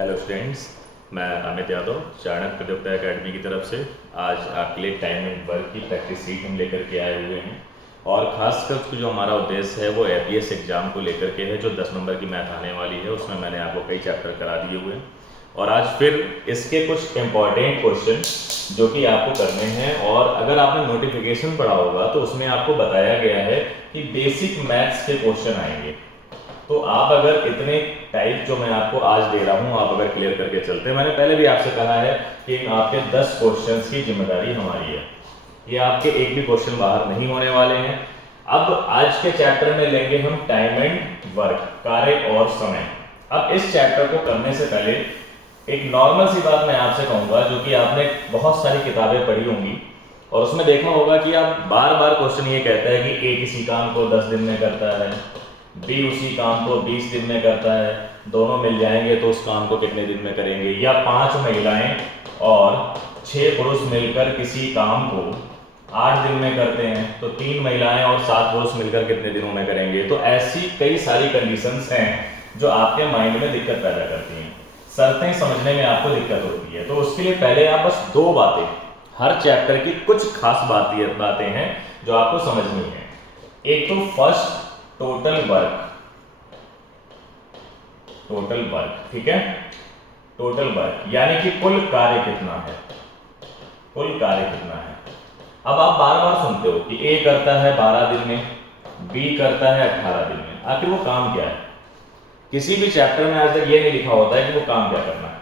Hello students, मैं अमित यादव चाणक्य प्रतियोगिता academy की तरफ से आज आपके लिए टाइम एंड वर्क की प्रैक्टिस सीट हम लेकर के आए हुए हैं। और ख़ासकर जो हमारा उद्देश्य है वो एपीएस एग्ज़ाम को लेकर के है, जो 10 नंबर की मैथ आने वाली है। उसमें मैंने आपको कई चैप्टर करा दिए हुए हैं और आज फिर इसके कुछ इम्पॉर्टेंट क्वेश्चन जो कि आपको करने हैं। और अगर आपने नोटिफिकेशन पढ़ा होगा तो उसमें आपको बताया गया है कि बेसिक मैथ्स के क्वेश्चन आएंगे। तो आप अगर इतने टाइप जो मैं आपको आज दे रहा हूं आप अगर क्लियर करके चलते हैं, मैंने पहले भी आपसे कहा है कि आपके 10 क्वेश्चंस की जिम्मेदारी हमारी है। ये आपके एक भी क्वेश्चन बाहर नहीं होने वाले हैं। अब आज के चैप्टर में लेंगे हम टाइम एंड वर्क, कार्य और समय। अब इस चैप्टर को करने से पहले एक नॉर्मल सी बात मैं आपसे कहूंगा, जो कि आपने बहुत सारी किताबें पढ़ी होंगी और उसमें देखा होगा कि आप बार बार क्वेश्चन ये कहता है कि ए किसी काम को 10 दिन में करता है, बी उसी काम को 20 दिन में करता है, दोनों मिल जाएंगे तो उस काम को कितने दिन में करेंगे। या 5 महिलाएं और 6 पुरुष मिलकर किसी काम को 8 दिन में करते हैं तो 3 महिलाएं और 7 पुरुष मिलकर कितने दिनों में करेंगे। तो ऐसी कई सारी कंडीशंस हैं जो आपके माइंड में दिक्कत पैदा करती हैं, शर्तें समझने में आपको दिक्कत होती है। तो उसके लिए पहले आप बस 2 बातें, हर चैप्टर की कुछ खास बातें हैं जो आपको समझनी है। एक तो फर्स्ट टोटल वर्क, ठीक है। टोटल वर्क यानी कि कुल कार्य कितना है, अब आप बार बार सुनते हो कि ए करता है 12 दिन में, बी करता है 18 दिन में। आखिर वो काम क्या है? किसी भी चैप्टर में आज तक ये नहीं लिखा होता है कि वो काम क्या करना है।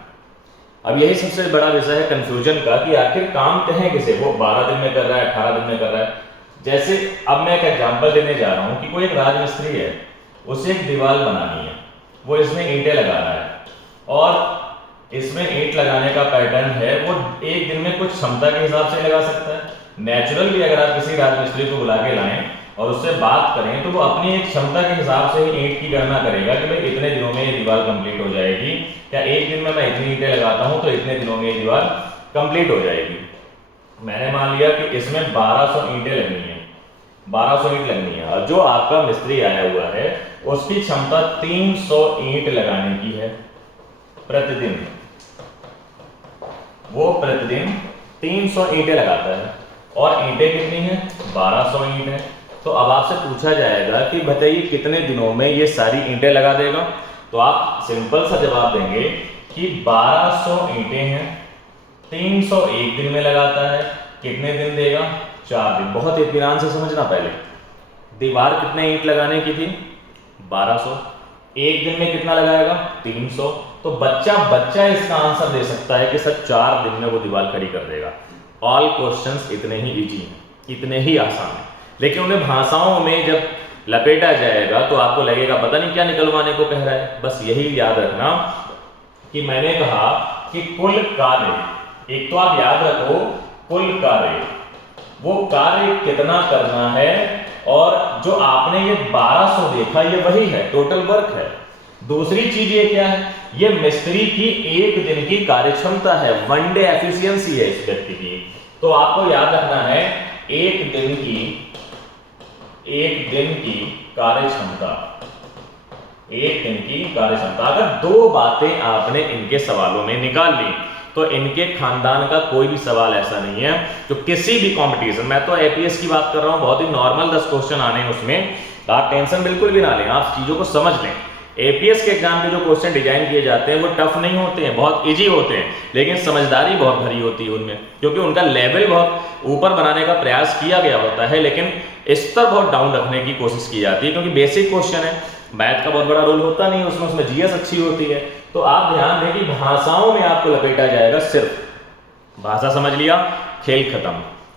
अब यही सबसे बड़ा विषय है कंफ्यूजन का कि आखिर काम कहें किसे, वो 12 दिन में कर रहा है, 18 दिन में कर रहा है। जैसे अब मैं एक एग्जांपल देने जा रहा हूं कि कोई एक राजमिस्त्री है, उसे एक दीवार बनानी है, वो इसमें ईंटें लगा रहा है और इसमें ईंट लगाने का पैटर्न है वो एक दिन में कुछ क्षमता के हिसाब से लगा सकता है। नेचुरल भी अगर आप किसी राजमिस्त्री को बुला के लाएं और उससे बात करें तो वो अपनी एक क्षमता के हिसाब से ही ईंट की गणना करेगा कि भाई इतने दिनों में ये दीवार कंप्लीट हो जाएगी, या एक दिन में मैं इतनी ईंटें लगाता हूं तो इतने दिनों में ये दीवार कंप्लीट हो जाएगी। मैंने मान लिया कि इसमें 1200 ईंटें लगनी है, 1200 ईंट लगनी है और जो आपका मिस्त्री आया हुआ है उसकी क्षमता 300 ईंट लगाने की है प्रतिदिन। वो प्रतिदिन 300 ईंटें लगाता है और ईंटें कितनी है? 1200 ईंट है। तो अब आपसे पूछा जाएगा कि बताइए कितने दिनों में ये सारी ईंटें लगा देगा। तो आप सिंपल सा जवाब देंगे कि 1200 ईंटें हैं, 300 एक दिन में लगाता है, कितने दिन देगा? 4 दिन। बहुत इत्मीनान से समझना। पहले दीवार कितने ईंट लगाने की थी? 1200। एक दिन में कितना लगाएगा? 300। तो बच्चा इसका आंसर दे सकता है कि सर 4 दिन में वो दीवार खड़ी कर देगा। ऑल क्वेश्चंस इतने ही इजी हैं, इतने ही आसान हैं, लेकिन उन्हें भाषाओं में जब लपेटा जाएगा तो आपको लगेगा पता नहीं क्या निकलवाने को कह रहा है। बस यही याद रखना कि मैंने कहा कि कुल कार्य, एक तो आप याद रखो कुल कार्य, वो कार्य कितना करना है, और जो आपने ये 1200 देखा ये वही है, टोटल वर्क है। दूसरी चीज ये क्या है? ये मिस्त्री की एक दिन की कार्यक्षमता है, 1 डे एफिशिएंसी है इस व्यक्ति की। तो आपको याद रखना है एक दिन की कार्यक्षमता, एक दिन की कार्यक्षमता। अगर 2 बातें आपने इनके सवालों में निकाल ली तो इनके खानदान का कोई भी सवाल ऐसा नहीं है जो किसी भी कंपटीशन, मैं तो एपीएस की बात कर रहा हूं, बहुत ही नॉर्मल 10 क्वेश्चन आने हैं उसमें, तो आप टेंशन बिल्कुल भी ना लें, आप चीजों को समझ लें। एपीएस के एग्जाम के जो क्वेश्चन डिजाइन किए जाते हैं वो टफ नहीं होते हैं, बहुत इजी होते हैं, लेकिन समझदारी बहुत भरी होती है उनमें, क्योंकि उनका लेवल बहुत ऊपर बनाने का प्रयास किया गया होता है, लेकिन स्तर बहुत डाउन रखने की कोशिश की जाती है, क्योंकि बेसिक क्वेश्चन है, मैथ का बहुत बड़ा रोल होता नहीं उसमें जीएस अच्छी होती है। तो आप ध्यान दें कि भाषाओं में आपको लपेटा जाएगा, सिर्फ भाषा समझ लिया, खेल खत्म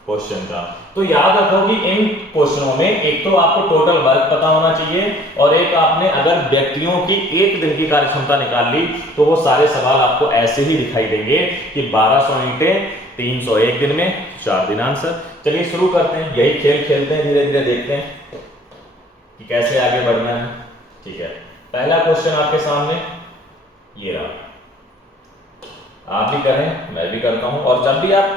क्वेश्चन का। तो याद रखो कि इन क्वेश्चनों में एक तो आपको टोटल वर्क पता होना चाहिए, और एक आपने अगर व्यक्तियों की एक दिन की कार्यक्षमता निकाल ली तो वो सारे सवाल आपको ऐसे ही दिखाई देंगे कि 1200 ईंटें, 300 एक दिन में, 4 दिन आंसर। चलिए शुरू करते हैं, यही खेल खेलते हैं, धीरे धीरे देखते हैं कि कैसे आगे बढ़ना है। ठीक है, पहला क्वेश्चन आपके सामने ये रहा, आप भी करें मैं भी करता हूं, और जब भी आप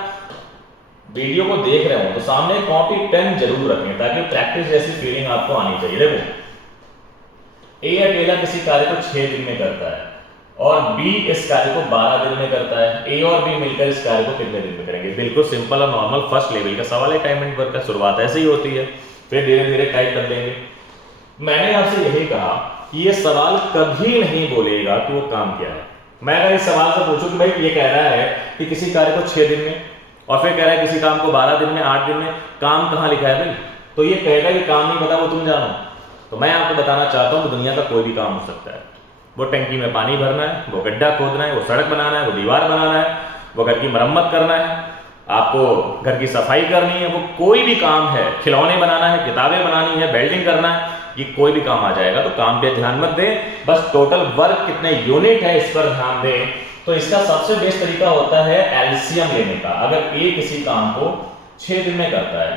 वीडियो को देख रहे हो तो सामने कॉपी पेन जरूर रखें ताकि प्रैक्टिस जैसी फीलिंग आपको आनी चाहिए। देखो, ए अकेला किसी कार्य को 6 दिन में करता है, और बी इस कार्य को 12 दिन में करता है। ए और बी मिलकर इस कार्य को कितने दिन में करेंगे? बिल्कुल सिंपल और नॉर्मल फर्स्ट लेवल का सवाल है। टाइम एंड वर्क का शुरुआत ऐसे ही होती है, फिर धीरे धीरे टाइप कर देंगे। मैंने आपसे यही कहा कि ये सवाल कभी नहीं बोलेगा कि वो काम क्या है। मैं अगर इस सवाल से पूछूं कि भाई ये कह रहा है कि किसी कार्य को 6 दिन में, और फिर कह रहा है किसी काम को 12 दिन में, 8 दिन में, काम कहाँ लिखा है भाई? तो ये कहेगा कि काम नहीं पता वो तुम जानो। तो मैं आपको बताना चाहता हूँ दुनिया का कोई भी काम हो सकता है। वो टंकी में पानी भरना है, वो गड्ढा खोदना है, वो सड़क बनाना है, वो दीवार बनाना है, वो घर की मरम्मत करना है, आपको घर की सफाई करनी है, वो कोई भी काम है, खिलौने बनाना है, किताबें बनानी है, वेल्डिंग करना है, ये कोई भी काम आ जाएगा। तो काम पे ध्यान मत दें, बस टोटल वर्क कितने यूनिट है इस पर ध्यान दें। तो इसका सबसे बेस्ट तरीका होता है एलसीएम लेने का। अगर ए किसी काम को 6 दिन में करता है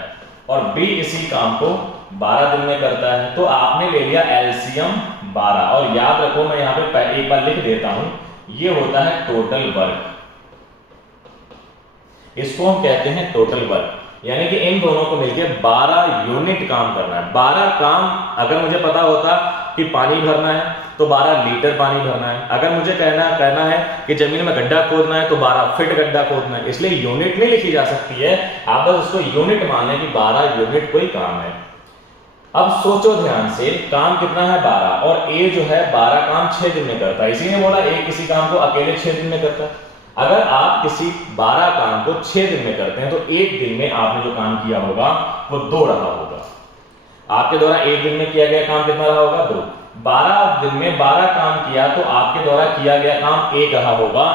और बी किसी काम को 12 दिन में करता है, तो आपने ले लिया एलसीएम 12। और याद रखो, मैं यहाँ पे एक बार लिख देता हूं, ये होता है टोटल वर्क। इसको हम कहते हैं टोटल वर्क, यानी कि इन दोनों को मिलकर 12 यूनिट काम करना है। 12 काम, अगर मुझे पता होता कि पानी भरना है तो 12 लीटर पानी भरना है। अगर मुझे कहना है कि जमीन में गड्ढा खोदना है तो 12 फीट गड्ढा खोदना है। इसलिए यूनिट नहीं लिखी जा सकती है, आप बस उसको यूनिट मान लें कि 12 यूनिट कोई काम है। अब सोचो ध्यान से, काम कितना है 12, और ए जो है 12 काम 6 दिन में करता है। इसी ने बोला ए किसी काम को अकेले 6 दिन में करता है। अगर आप किसी 12 काम को 6 दिन में करते हैं तो एक दिन में आपने जो काम किया होगा वो 2 रहा होगा। आपके द्वारा एक दिन में किया गया काम कितना रहा होगा? 2। 12 दिन में 12 काम किया तो आपके द्वारा किया गया काम 1 रहा होगा।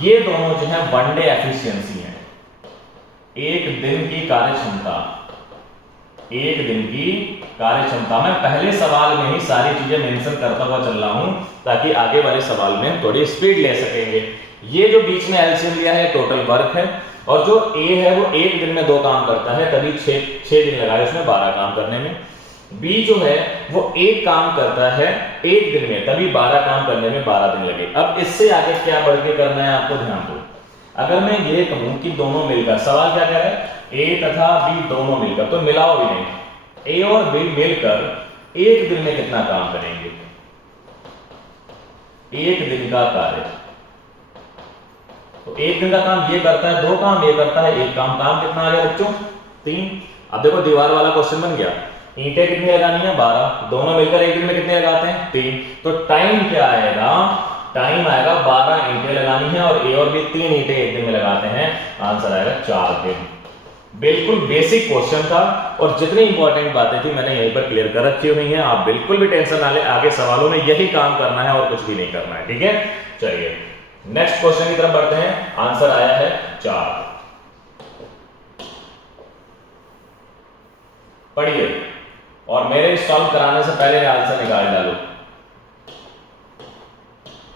ये दोनों जो है वन डे एफिशिएंसी है, एक दिन की कार्यक्षमता, एक दिन की कार्यक्षमता। मैं पहले सवाल में ही सारी चीजें मेंशन करता हुआ चल रहा हूं ताकि आगे वाले सवाल में थोड़ी स्पीड ले सकेंगे। ये जो बीच में एलसीएम लिया है टोटल वर्क है, और जो ए है वो एक दिन में 2 काम करता है, तभी 6 दिन लगाए उसमें 12 काम करने में। बी जो है वो एक काम करता है एक दिन में, तभी 12 काम करने में 12 दिन लगे। अब इससे आगे क्या बढ़ के करना है आपको ध्यान दो। अगर मैं ये कहूं कि दोनों मिलकर, सवाल क्या कह रहा है? ए तथा बी दोनों मिलकर, तो मिलाओ भी नहीं, ए और बी मिलकर एक दिन में कितना काम करेंगे? एक दिन का कार्य। तो एक दिन का काम ये करता है 2 काम, ये करता है 1 काम। काम कितना आ गया बच्चों? 3। अब देखो दीवार वाला क्वेश्चन बन गया। ईंटें कितनी लगानी है? 12। दोनों मिलकर एक दिन में कितने लगाते हैं? 3। तो टाइम क्या आएगा? टाइम आएगा 12 ईंटें लगानी है, और ए और बी 3 ईंटें एक दिन में लगाते हैं। आंसर आएगा 4 दिन। बिल्कुल बेसिक क्वेश्चन था, और जितनी इंपॉर्टेंट बातें थी मैंने यहीं पर क्लियर कर रखी हुई हैं। आप बिल्कुल भी टेंशन ना ले, आगे सवालों में यही काम करना है और कुछ भी नहीं करना है। ठीक है, चलिए नेक्स्ट क्वेश्चन की तरफ बढ़ते हैं। आंसर आया है 4। पढ़िए, और मेरे सॉल्व कराने से पहले आंसर निकाल डालो।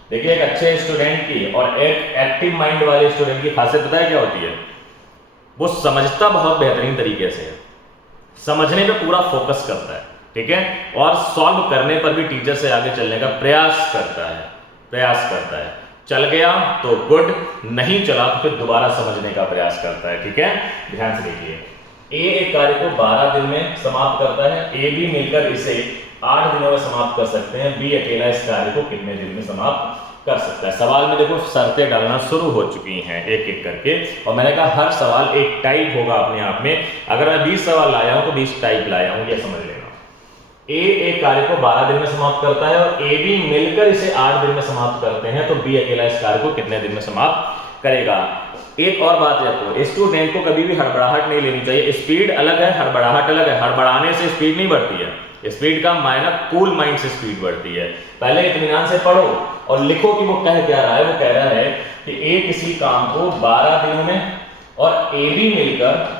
देखिए, एक अच्छे स्टूडेंट की और एक एक्टिव माइंड वाले स्टूडेंट की खासियत पता है क्या होती है? वो समझता बहुत बेहतरीन तरीके से है, समझने पे पूरा फोकस करता है, ठीक है, और सॉल्व करने पर भी टीचर से आगे चलने का प्रयास करता है। चल गया तो गुड, नहीं चला तो फिर दोबारा समझने का प्रयास करता है। ठीक है, ध्यान से देखिए। ए एक कार्य को 12 दिन में समाप्त करता है, ए बी मिलकर इसे 8 दिनों में समाप्त कर सकते हैं, बी अकेला इस कार्य को कितने दिन में समाप्त कर सकता है। सवाल में देखो शर्तें डालना शुरू हो चुकी हैं एक एक करके, और मैंने कहा हर सवाल एक टाइप होगा अपने आप में। अगर मैं 20 सवाल लाया हूं तो 20 टाइप लाया हूं, ये समझ लेना। ए एक कार्य को 12 दिन में समाप्त करता है और ए बी मिलकर इसे 8 दिन में समाप्त करते हैं, तो बी अकेला इस कार्य को कितने दिन में समाप्त करेगा। एक और बात रखो, स्टूडेंट को कभी भी हड़बड़ाहट नहीं लेनी चाहिए। स्पीड अलग है, हड़बड़ाहट अलग है। हड़बड़ाने से स्पीड नहीं बढ़ती है, स्पीड का मायना कूल माइंड से स्पीड बढ़ती है। पहले इत्मीनान से पढ़ो और लिखो कि वो कह क्या रहा है। वो कह रहा है कि ए किसी काम को 12 दिनों में और ए बी मिलकर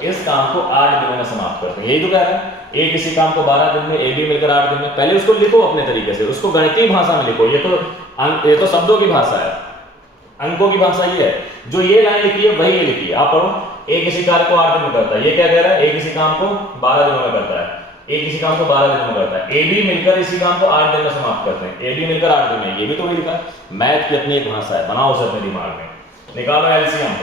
इस काम को 8 दिनों में समाप्त करते हैं। यही तो कह रहा है, ए किसी काम को 12 दिन में, ए बी मिलकर 8 दिन में। पहले उसको लिखो अपने तरीके से, उसको गणितीय भाषा में लिखो। ये तो शब्दों की भाषा है, अंकों की भाषा ये है। जो ये लाइन लिखी है वही ये लिखी है, आप पढ़ो। ए किसी कार्य को 8 दिन में करता है, ये क्या कह रहा है? ए किसी काम को 12 दिनों में करता है, ए किसी काम को 12 दिनों में करता है। ए बी मिलकर इसी काम को 8 दिन में समाप्त करते हैं, ए बी मिलकर 8 दिन में। ये भी तो वही लिखा है। मैथ की अपनी एक भाषा है, बनाओ उसे अपने दिमाग में। निकालो एलसीएम,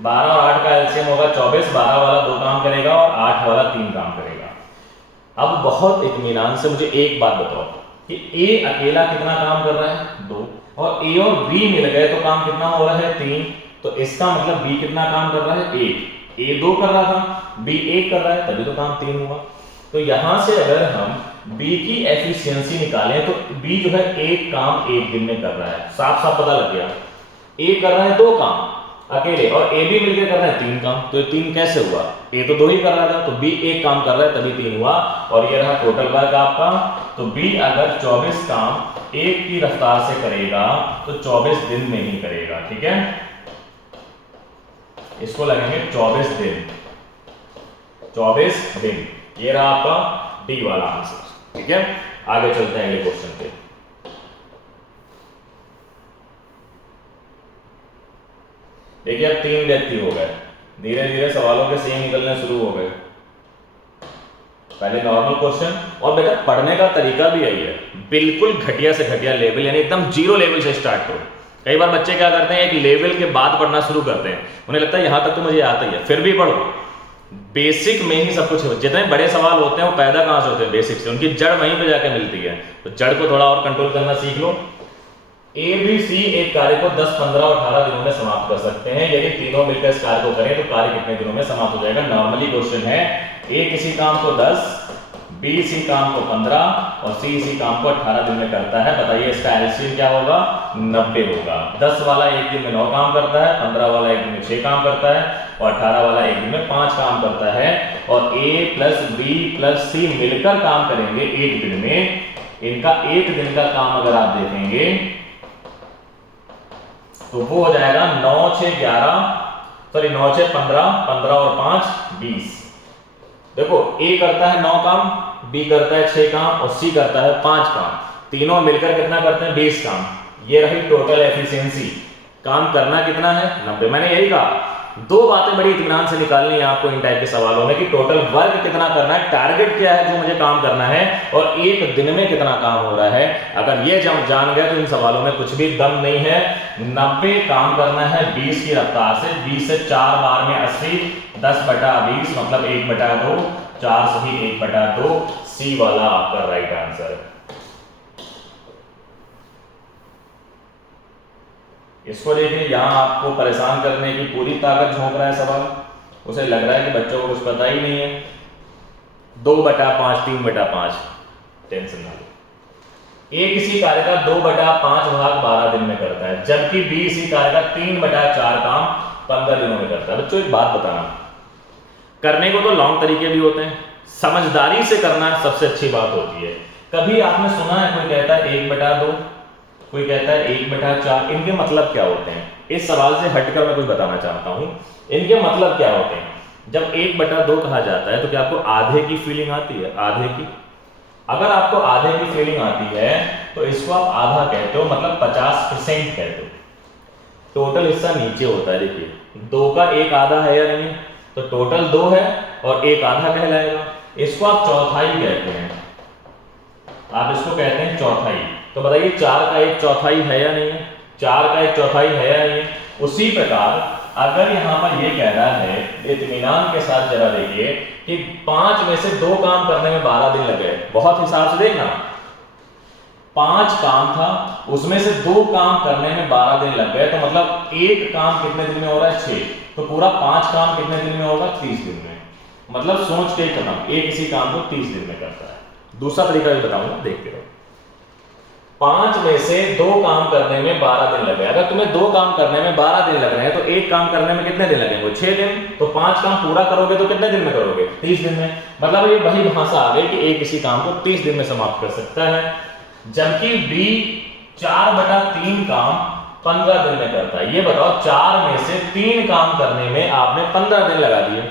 12 और 8 का एलसीएम होगा 24। 12 वाला 2 काम करेगा और 8 वाला 3 काम करेगा। अब बहुत इत्मीनान से मुझे एक बात बताओ कि ए अकेला कितना काम कर रहा है? 2। और ए और बी मिल गए तो काम कितना हो रहा है 3। तो इसका मतलब बी कितना काम कर रहा है 1, ए 2 कर रहा था, बी 1 कर रहा है, तभी तो काम 3 हुआ। तो यहां से अगर हम बी की एफिशिएंसी निकालें तो बी जो है एक काम एक दिन में कर रहा है, साफ साफ पता लग गया। ए कर रहा है 2 काम अकेले और ए भी मिलकर कर रहा है 3 काम। तो ये 3 कैसे हुआ, ए तो 2 ही कर रहा था, तो बी 1 काम कर रहा है तभी 3 हुआ। और ये रहा टोटल वर्क आपका। तो बी अगर 24 काम एक की रफ्तार से करेगा तो 24 दिन में ही करेगा, ठीक है। इसको लगेंगे 24 दिन, 24 दिन। ये रहा आपका डी वाला आंसर, ठीक है। आगे चलते हैं अगले क्वेश्चन पे। देखिए अब 3 व्यक्ति हो गए, धीरे धीरे सवालों के सेम निकलने शुरू हो गए। पहले नॉर्मल क्वेश्चन, और बेटा पढ़ने का तरीका भी यही है, बिल्कुल घटिया से घटिया लेवल, यानी एकदम जीरो लेवल से स्टार्ट करो। कई बार बच्चे क्या करते हैं, एक लेवल के बाद पढ़ना शुरू करते हैं, उन्हें लगता है यहां तक तो मुझे आता ही है, फिर भी पढ़ो। बेसिक में ही सब कुछ है। जितने बड़े सवाल होते हैं वो पैदा कहां से होते हैं, बेसिक से। उनकी जड़ वहीं पे जाके मिलती है, तो जड़ को थोड़ा और कंट्रोल करना सीख लो। ए बी सी एक कार्य को 10, 15 और 18 दिनों में समाप्त कर सकते हैं। यदि तीनों मिलकर इस कार्य को करें तो कार्य कितने दिनों में समाप्त हो जाएगा। नॉर्मली क्वेश्चन है, ए किसी काम को 10, बी इसी काम को 15 और सी इसी काम को 18 दिन में करता है। बताइए इसका एलसीएम क्या होगा, 90 होगा। 10 वाला एक दिन में 9 काम करता है, 15 वाला एक दिन में 6 काम करता है और 18 वाला एक दिन में 5 काम करता है। और ए प्लस बी प्लस सी मिलकर काम करेंगे एक दिन में। इनका एक दिन का काम अगर आप देखेंगे तो वो हो जाएगा 9 6 11, सॉरी 9 6 15, 15 और 5 20। देखो ए करता है 9 काम, बी करता है 6 काम और सी करता है 5 काम। तीनों मिलकर कितना करते हैं, 20 काम। ये रही टोटल एफिशिएंसी। काम करना कितना है, 90। मैंने यही कहा, 2 बातें बड़ी इत्मीनान से निकालनी है आपको इन टाइप के सवालों में कि टोटल वर्क कितना करना है, टारगेट क्या है जो मुझे काम करना है, और एक दिन में कितना काम हो रहा है। अगर ये जान गए तो इन सवालों में कुछ भी दम नहीं है। 90 काम करना है 20 की रफ्तार से, 20 से 4 बार में 80, 10/20 मतलब 1/2, 4 से ही 1/2। सी वाला आपका राइट आंसर है। इसको देखिए, यहां आपको परेशान करने की पूरी ताकत झोंक रहा है सवाल। उसे लग रहा है कि बच्चों को कुछ पता ही नहीं है। 2/5, 3/5, टेंशन ना लो। ए किसी कार्य का 2/5 भाग 12 दिन में करता है, जबकि बी इसी कार्य का 3/4 काम 15 दिनों में करता है। बच्चों एक बात बताना, करने को तो लॉन्ग तरीके भी होते हैं, समझदारी से करना सबसे अच्छी बात होती है। कभी आपने सुना है कोई कहता है 1/2, कोई कहता है 1/4, इनके मतलब क्या होते हैं? इस सवाल से हटकर मैं कुछ बताना चाहता हूं, इनके मतलब क्या होते हैं। जब 1/2 कहा जाता है तो क्या आपको आधे की फीलिंग आती है, आधे की? अगर आपको आधे की फीलिंग आती है तो इसको आप आधा कहते हो, मतलब 50% कहते हो। टोटल हिस्सा नीचे होता है, देखिए 2 का 1 आधा है या नहीं, तो टोटल 2 है और 1 आधा कहलाएगा। इसको आप चौथाई कहते हैं, आप इसको कहते हैं चौथाई। तो बताइए 4 का 1 चौथाई है या नहीं है, 4 का 1 चौथाई है या नहीं है। उसी प्रकार अगर यहां पर ये कह रहा है, इत्मीनान के साथ जरा देखिए कि 5 में से 2 काम करने में 12 दिन लगे, बहुत हिसाब से देखना। 5 काम था, उसमें से 2 काम करने में 12 दिन लग गए, तो मतलब एक काम कितने दिन में हो रहा है, 6। तो पूरा 5 काम कितने दिन में होगा, 30 दिन में। मतलब सोच के खत्म, एक इसी काम को 30 दिन में करता है। दूसरा तरीका भी बताऊंगा, देखते रहो। 5 में से 2 काम करने में 12 दिन लगे। अगर तुम्हें 2 काम करने में 12 दिन लग रहे हैं तो एक काम करने में कितने दिन लगेंगे, 6 दिन। तो 5 काम पूरा करोगे तो कितने दिन में करोगे, 30 दिन में। मतलब ये वही भाषा आ गई कि एक इसी काम को 30 दिन में समाप्त कर सकता है। जबकि बी 4/3 काम 15 दिन में करता है। ये बताओ 4 में से 3 काम करने में आपने 15 दिन लगा दिए,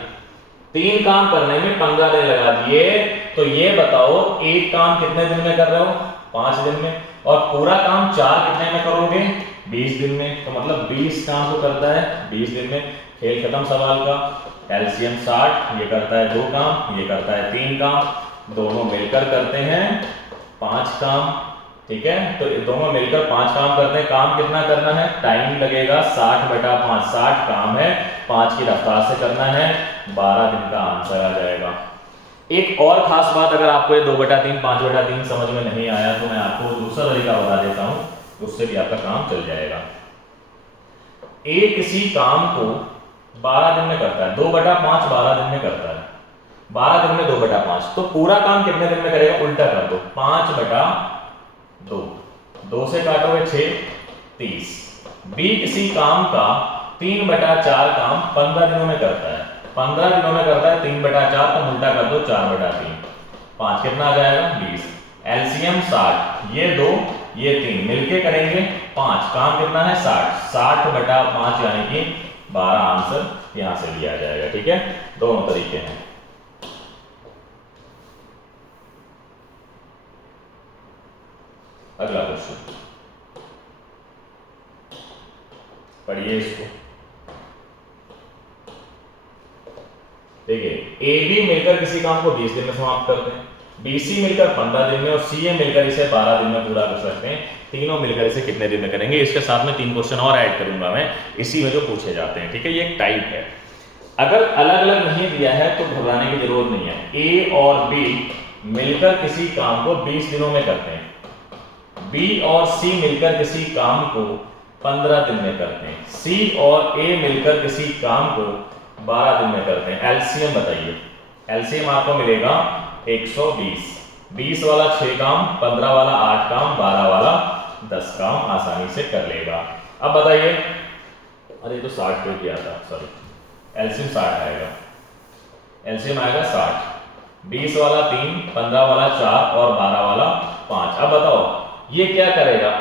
3 काम करने में 15 दिन लगा दिए, तो ये बताओ एक काम कितने दिन में कर रहे हो, 5 दिन में। और पूरा काम 4 कितने में करोगे, 20 दिन में। तो मतलब 20 काम तो करता है 20 दिन में। खेल खत्म सवाल का। एलसीएम 60, ये करता है 2 काम, ये करता है 3 काम, दोनों मिलकर करते हैं 5 काम, ठीक है। तो दोनों मिलकर 5 काम करते हैं। काम कितना करना है, टाइम लगेगा 60/5, 60 काम है, 5 की रफ्तार से करना है, 12 दिन का आंसर आ जाएगा। एक और खास बात, अगर आपको ये 2/3, 5/3 समझ में नहीं आया तो मैं आपको दूसरा तरीका बता देता हूं। उससे भी आपका काम चल जाएगा। ए किसी काम को 12 दिन में करता है, 2/5 12 दिन में करता है, 12 दिन में 2/5, तो पूरा काम कितने दिन में करेगा? उल्टा कर दो, 5/2, 2 से काटोगे 6, 30। बी किसी काम का 3/4 काम 15 दिनों में करता है, 15 दिनों में करता है 3/4, तो उल्टा कर दो 4/3, 5 कितना आ जाएगा? 20। एलसीएम 60, ये 2 ये 3 मिलके करेंगे 5, काम कितना है? 60, 60/5 यानी कि 12 आंसर यहां से लिया जाएगा। ठीक है, दोनों तरीके हैं। अगला क्वेश्चन पढ़िए इसको। देखिए, ए बी मिलकर किसी काम को 20 दिन में समाप्त करते हैं, बीसी मिलकर 15 दिन में और सीए मिलकर इसे 12 दिन में पूरा कर सकते हैं। तीनों मिलकर इसे कितने दिन में करेंगे? इसके साथ में 3 क्वेश्चन और ऐड करूंगा मैं इसी में जो पूछे जाते हैं। ठीक है, ये एक टाइप है। अगर अलग अलग नहीं दिया है तो घबराने की जरूरत नहीं है। ए और बी मिलकर किसी काम को 20 दिनों में करते हैं, बी और सी मिलकर किसी काम को 15 दिन में करते हैं, सी और ए मिलकर किसी काम को 12 दिन में करते हैं। एलसीएम बताइए। एलसीएम आपको मिलेगा 120, 20 वाला 6 काम, 15 वाला 8 काम, 12 वाला 10 काम आसानी से कर लेगा। अब बताइए, अरे तो 60 पे किया था, सॉरी, एलसीएम 60 आएगा, एलसीएम आएगा 60, 20 वाला 3, 15 वाला 4 और 12 वाला 5। अब बताओ ये क्या करेगा?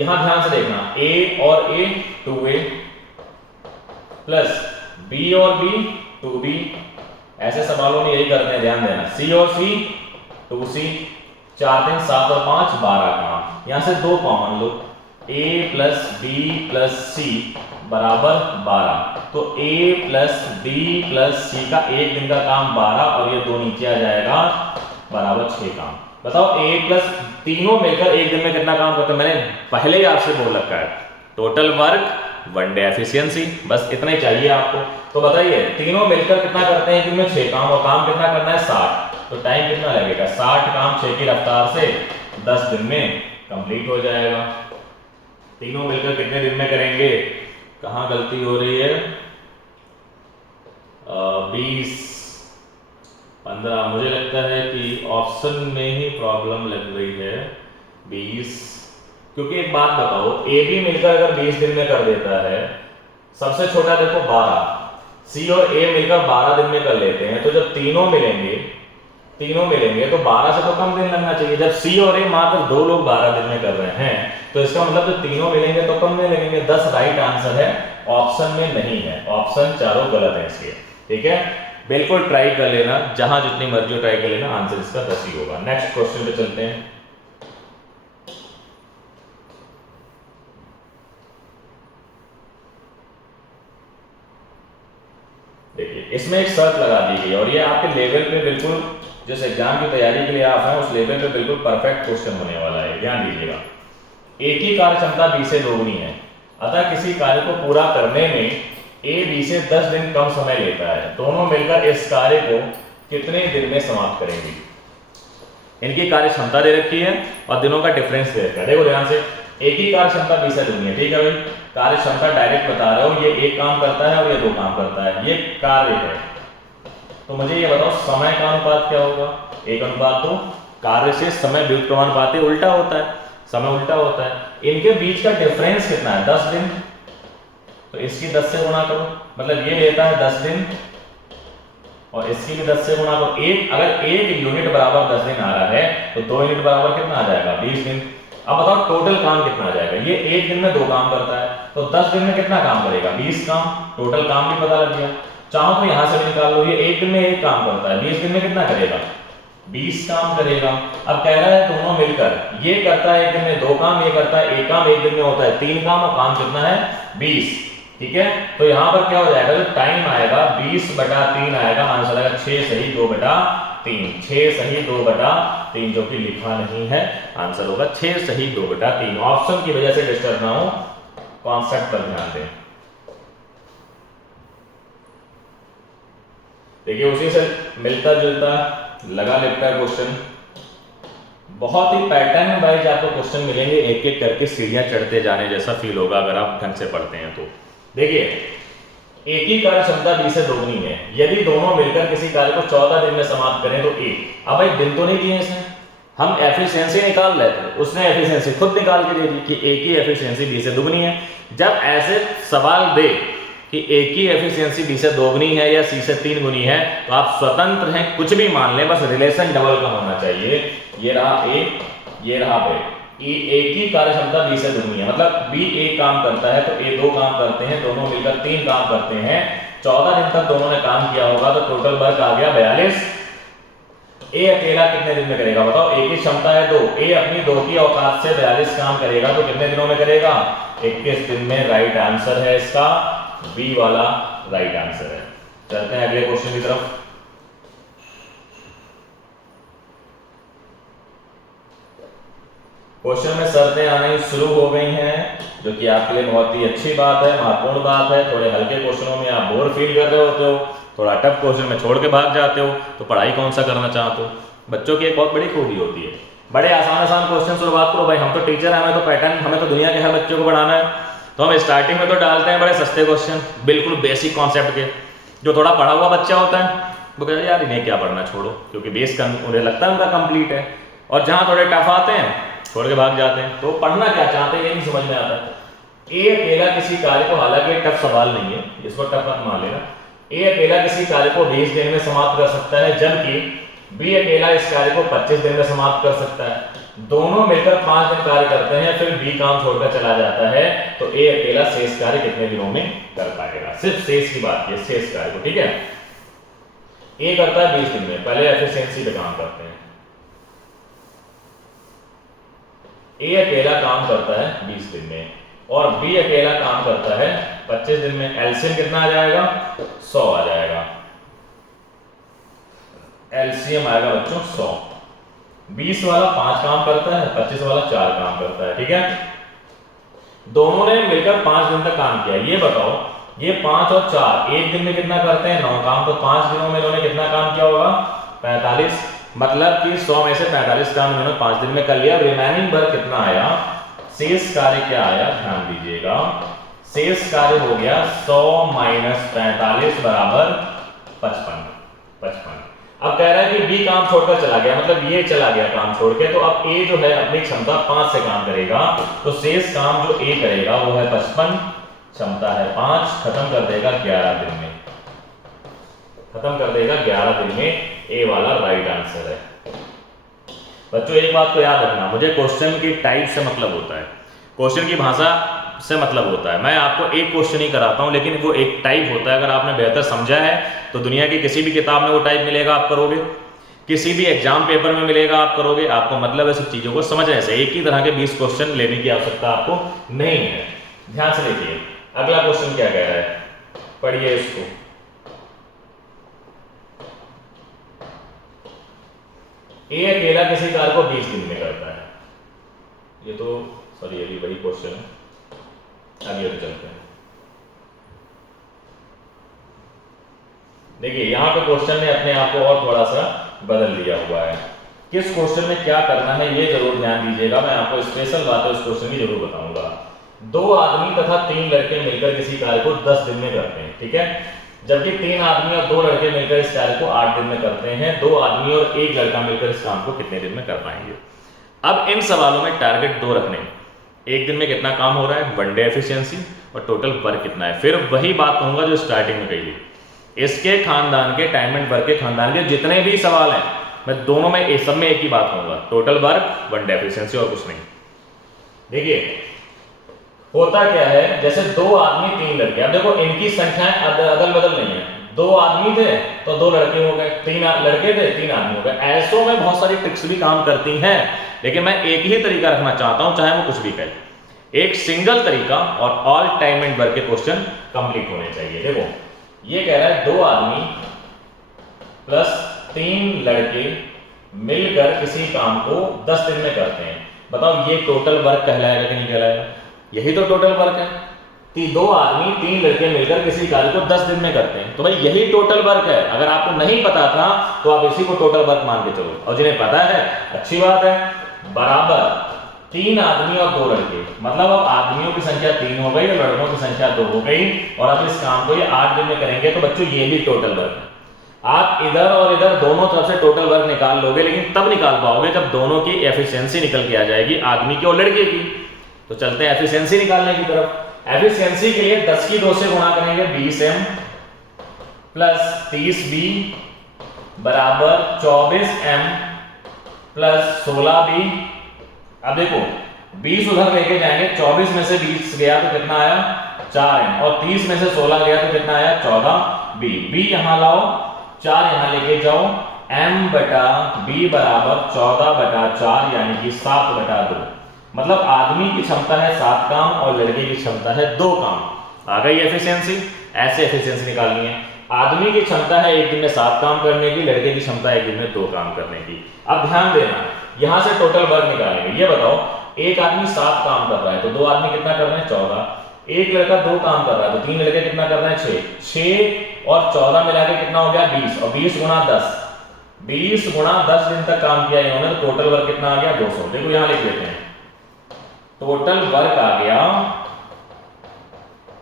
यहां ध्यान से देखना, ए और ए 2a प्लस बी और बी 2b, ऐसे सवालों में यही करते हैं, ध्यान देना। सी और सी 2c, 4 3 7 और 5 12 काम, यहां से 2 कॉमन लो, a plus B plus C बराबर 12, तो a plus B plus C का एक दिन का काम 12 और ये 2 नीचे आ जाएगा बराबर 6 काम। बताओ a प्लस तीनों मिलकर एक दिन में कितना काम करते हैं? मैंने पहले ही आपसे बोल रखा है, टोटल वर्क 1 डे एफिशिएंसी, बस इतना ही चाहिए आपको। तो बताइए तीनों मिलकर कितना करते हैं? दिन में 6 काम, और काम कितना करना है? 60, तो टाइम कितना लगेगा? 60 काम 6 की रफ्तार से 10 दिन में कंप्लीट हो जाएगा। तीनों मिलकर कितने दिन में करेंगे? कहां गलती हो रही है? 20 15, मुझे लगता है कि ऑप्शन में ही प्रॉब्लम लग रही है। 20, क्योंकि एक बात बताओ, ए बी मिलकर अगर 20 दिन में कर देता है, सबसे छोटा देखो 12, सी और ए मिलकर 12 दिन में कर लेते हैं, तो जब तीनों मिलेंगे तो 12 से तो कम दिन लगना चाहिए। जब सी और ए मात्र 2 लोग 12 दिन में कर रहे हैं, तो इसका मतलब जब तीनों मिलेंगे तो कम नहीं लगेंगे। 10 राइट आंसर है, ऑप्शन में नहीं है, ऑप्शन चारों गलत है इसके। ठीक है, बिल्कुल ट्राई कर लेना, जहां जितनी मर्जी ट्राई कर लेना, आंसर इसका 10 ही होगा। नेक्स्ट क्वेश्चन पे चलते हैं। देखिए, इसमें एक शर्त लगा दी गई और ये आपके लेवल पे बिल्कुल, जिस एग्जाम की तैयारी के लिए आप हैं उस लेवल पे बिल्कुल परफेक्ट क्वेश्चन होने वाला है। ध्यान दीजिएगा, ए की कार्य क्षमता बी से दोगुनी है, अतः किसी कार्य को पूरा करने में ए बी से 10 दिन कम समय लेता है। दोनों मिलकर इस कार्य को कितने दिन में समाप्त करेंगे? इनकी कार्य क्षमता दे रखी है और दिनों का डिफरेंस दे रखा है। देखो ध्यान से, ए की कार्य क्षमता बी से दोगुनी है, ठीक है भाई, कार्य क्षमता डायरेक्ट बता रहे हो, ये एक काम करता है और ये 2 काम करता है, ये कार्य है। तो मुझे ये बताओ समय का अनुपात क्या होगा? 1:2। कार्य से समय व्युत्क्रमानुपाती उल्टा होता है, समय उल्टा होता है। इनके बीच का डिफरेंस कितना है? 10 दिन, तो इसकी 10 से गुणा करो, मतलब ये लेता है 10 दिन और इसकी भी 10 से गुणा करो। अगर एक यूनिट बराबर 10 दिन आ रहा है तो 2 यूनिट बराबर कितना आ जाएगा? 20 दिन। अब बताओ टोटल काम कितना आ जाएगा? ये एक दिन में 2 काम करता है, तो 10 दिन में कितना काम करेगा? 20 काम। टोटल काम भी पता लग गया। चाहो तो यहां से भी निकाल लो, ये एक दिन में 1 काम करता है, 20 दिन में कितना करेगा? 20 काम करेगा। अब कह रहा है दोनों मिलकर, ये करता है एक दिन में 2 काम, ये करता है 1 काम, एक दिन में होता है 3 काम और काम कितना है? 20। ठीक है, तो यहां पर क्या हो जाएगा? जो टाइम आएगा 20/3 आएगा, आंसर आएगा 6 सही 2/3, 6 सही 2/3, जो कि लिखा नहीं है, आंसर होगा 6 सही 2/3। ऑप्शन की वजह से डिस्टर्ब ना हो, कॉन्सेप्ट पर ध्यान दें। देखिए, उसी से मिलता जुलता लगा लिखता है क्वेश्चन। बहुत ही पैटर्न वाइज आपको क्वेश्चन मिलेंगे, एक एक करके सीढ़ियां चढ़ते जाने जैसा फील होगा अगर आप ढंग से पढ़ते हैं तो। देखिए, एक ही कार्य क्षमता बी से दोगुनी है, यदि दोनों मिलकर किसी कार्य को 14 दिन में समाप्त करें तो ए। अब भाई दिन तो नहीं दिए इसने, हम एफिशिएंसी निकाल रहे थे, उसने एफिशिएंसी खुद निकाल के दे दी कि ए की एफिशिएंसी बी से दुगनी है। जब ऐसे सवाल दे कि ए की एफिशिएंसी बी से दोगुनी है या सी से 3 गुनी है, तो आप स्वतंत्र हैं, कुछ भी मान लें, बस रिलेशन डबल का होना चाहिए। ये रहा ए, ये रहा बी। ए की कार्य क्षमता बी से दुगनी है, मतलब बी एक काम करता है तो ए 2 काम करते हैं, दोनों मिलकर 3 काम करते हैं। 14 दिन तक दोनों ने काम किया होगा तो टोटल वर्क आ गया 42। ए अकेला कितने दिन में करेगा बताओ? ए की क्षमता है 2, ए अपनी 2 की औकात से 42 काम करेगा तो कितने दिनों में करेगा? 21 दिन में। राइट आंसर है इसका बी वाला, राइट आंसर है। चलते हैं अगले क्वेश्चन की तरफ। क्वेश्चन में शर्तें आनी शुरू हो गई हैं, जो कि आपके लिए बहुत ही अच्छी बात है, महत्वपूर्ण बात है। थोड़े हल्के क्वेश्चनों में आप बोर फील कर रहे होते हो, थोड़ा टफ क्वेश्चन में छोड़ के भाग जाते हो, तो पढ़ाई कौन सा करना चाहते हो? बच्चों की एक बहुत बड़ी खूबी होती है, बड़े आसान आसान क्वेश्चन शुरुआत करो। भाई हम तो टीचर हैं, हमें तो पैटर्न, हमें तो दुनिया के हर बच्चों को पढ़ाना है, तो हम स्टार्टिंग में तो डालते हैं बड़े सस्ते क्वेश्चन, बिल्कुल बेसिक कॉन्सेप्ट के। जो थोड़ा पढ़ा हुआ बच्चा होता है वो कहता है यार इन्हें क्या पढ़ना, छोड़ो, क्योंकि बेस उन्हें लगता है उनका कंप्लीट है। और जहाँ थोड़े टफ आते हैं छोड़ के भाग जाते हैं, तो पढ़ना क्या चाहते हैं ये नहीं समझ में आता। ए अकेला किसी कार्य को, हालांकि टफ सवाल नहीं है, इसको टफ मत मान लेना। ए अकेला किसी कार्य को 20 दिन में समाप्त कर सकता है, जबकि बी अकेला इस कार्य को 25 दिन में समाप्त कर सकता है। दोनों मिलकर 5 दिन कार्य करते हैं, फिर बी काम छोड़कर चला जाता है, तो ए अकेला शेष कार्य कितने दिनों में कर पाएगा? सिर्फ शेष की बात है, शेष कार्य को, ठीक है। ए करता है 20 दिन में, पहले एफिशिएंसी पे काम करते हैं। ए अकेला काम करता है 20 दिन में और बी अकेला काम करता है 25 दिन में। एलसीएम कितना आ जाएगा? 100 आ जाएगा। एलसीएम आएगा बच्चों 100। 20 वाला 5 काम करता है, 25 वाला 4 काम करता है, ठीक है। दोनों ने मिलकर 5 दिन तक काम किया। ये बताओ, ये 5 और 4 एक दिन में कितना करते हैं? 9 काम। तो 5 दिनों में इन्होंने कितना काम किया होगा? 45। मतलब कि 100 में से 45 काम इन्होंने 5 दिन में कर लिया। रिमेनिंग वर्क कितना आया? शेष कार्य क्या आया? ध्यान दीजिएगा, शेष कार्य हो गया 100 - 45 बराबर 55। अब कह रहा है कि बी काम छोड़कर चला गया, मतलब ये चला गया काम छोड़ के, तो अब ए जो है अपनी क्षमता 5 से काम करेगा, तो शेष काम जो ए करेगा वो है 55, क्षमता है 5, खत्म कर देगा 11 दिन में, खत्म कर देगा 11 दिन में। ए वाला राइट आंसर है। बच्चों एक बात को याद रखना, मुझे क्वेश्चन की टाइप से मतलब होता है, क्वेश्चन की भाषा से मतलब होता है। मैं आपको एक क्वेश्चन ही कराता हूं, लेकिन वो एक टाइप होता है। अगर आपने बेहतर समझा है तो दुनिया की किसी भी किताब में वो टाइप मिलेगा, आप करोगे, किसी भी एग्जाम पेपर में मिलेगा, आप करोगे। आपको मतलब है सब चीजों को समझने से, एक ही तरह के 20 क्वेश्चन लेने की आवश्यकता आपको नहीं है। ध्यान से देखिए, अगला क्वेश्चन क्या कह रहा है, पढ़िए इसको। ए अकेला किसी कार्य को 20 दिन में करता है। ये तो सॉरी, अभी वही क्वेश्चन है, आगे चलते हैं। देखिए यहाँ पे क्वेश्चन ने अपने आप को और थोड़ा सा बदल दिया हुआ है। किस क्वेश्चन में क्या करना है ये जरूर ध्यान दीजिएगा, मैं आपको स्पेशल बातें उस क्वेश्चन की जरूर बताऊंगा। 2 आदमी तथा 3 लड़के मिलकर किसी कार्य को 10 दिन में करते हैं, ठीक है, जबकि 3 आदमी और 2 लड़के मिलकर इस कार्य को 8 दिन में करते हैं। 2 आदमी और 1 लड़का मिलकर इस काम को कितने दिन में कर पाएंगे? अब इन सवालों में टारगेट 2 रखने, एक दिन में कितना काम हो रहा है, 1 डे एफिशिएंसी, और टोटल वर्क कितना है। फिर वही बात कहूंगा जो स्टार्टिंग में कही, इसके खानदान के, टाइम एंड वर्क के खानदान के जितने भी सवाल हैं, मैं दोनों में सब में एक ही बात कहूंगा, टोटल वर्क 1 डे एफिशिएंसी और कुछ नहीं। देखिए होता क्या है, जैसे 2 आदमी 3 लड़के, अब देखो इनकी संख्याएं अदल बदल नहीं है। 2 आदमी थे तो 2 लड़के हो गए, 3 लड़के थे 3 आदमी हो गए। ऐसों में बहुत सारी ट्रिक्स भी काम करती हैं, लेकिन मैं एक ही तरीका रखना चाहता हूं, चाहे वो कुछ भी कहे। एक सिंगल तरीका और ऑल टाइम एंड वर्क के क्वेश्चन कंप्लीट होने चाहिए। देखो ये कह रहा है 2 आदमी प्लस 3 लड़के मिलकर किसी काम को 10 दिन में करते हैं। बताओ ये टोटल वर्क कहलाएगा कि नहीं कहलाएगा? यही तो टोटल वर्क है। 2 आदमी 3 लड़के मिलकर किसी कार्य को 10 दिन में करते हैं, तो भाई यही टोटल वर्क है। अगर आपको नहीं पता था तो आप इसी को टोटल वर्क मान के चलो, और जिन्हें पता है अच्छी बात है। बराबर 3 आदमी और 2 लड़के, मतलब अब आदमियों की संख्या 3 हो गई और लड़कों की संख्या 2 हो गई। और अब इस काम को ये 8 दिन में करेंगे। तो बच्चों ये भी टोटल वर्क है। आप इधर और इधर दोनों तरफ से टोटल वर्क निकाल लोगे, लेकिन तब निकाल पाओगे जब दोनों की एफिशिएंसी निकल के आ जाएगी, आदमी की और लड़के की। तो चलते हैं एफिशिएंसी निकालने की तरफ। एफिशिएंसी के लिए 10 की 2 से गुणा करेंगे 20m प्लस 30b बराबर 24m प्लस 16b। अब देखो 20 उधर लेके जाएंगे, 24 में से 20 गया तो कितना आया 4m, और 30 में से 16 गया तो कितना आया 14b। b यहां लाओ, 4 यहां लेके जाओ, m बटा b बराबर 14/4 यानी कि 7/2। मतलब आदमी की क्षमता है 7 काम और लड़के की क्षमता है 2 काम। आ गई एफिशिएंसी। ऐसे एफिशिएंसी निकालनी है। आदमी की क्षमता है एक दिन में 7 काम करने की, लड़के की क्षमता है एक दिन में 2 काम करने की। अब ध्यान देना, यहां से टोटल वर्क निकालेंगे। ये बताओ, एक आदमी 7 काम कर रहा है तो 2 आदमी कितना कर रहे हैं 14। एक लड़का 2 काम कर रहा है तो 3 लड़के कितना कर रहे हैं 6 और 14 मिला के कितना हो गया 20, और 20 गुणा 10, 20 गुणा 10 दिन तक काम किया इन्होंने, तो टोटल वर्क कितना आ गया 200। देखो यहां लिख लेते हैं, टोटल वर्क आ गया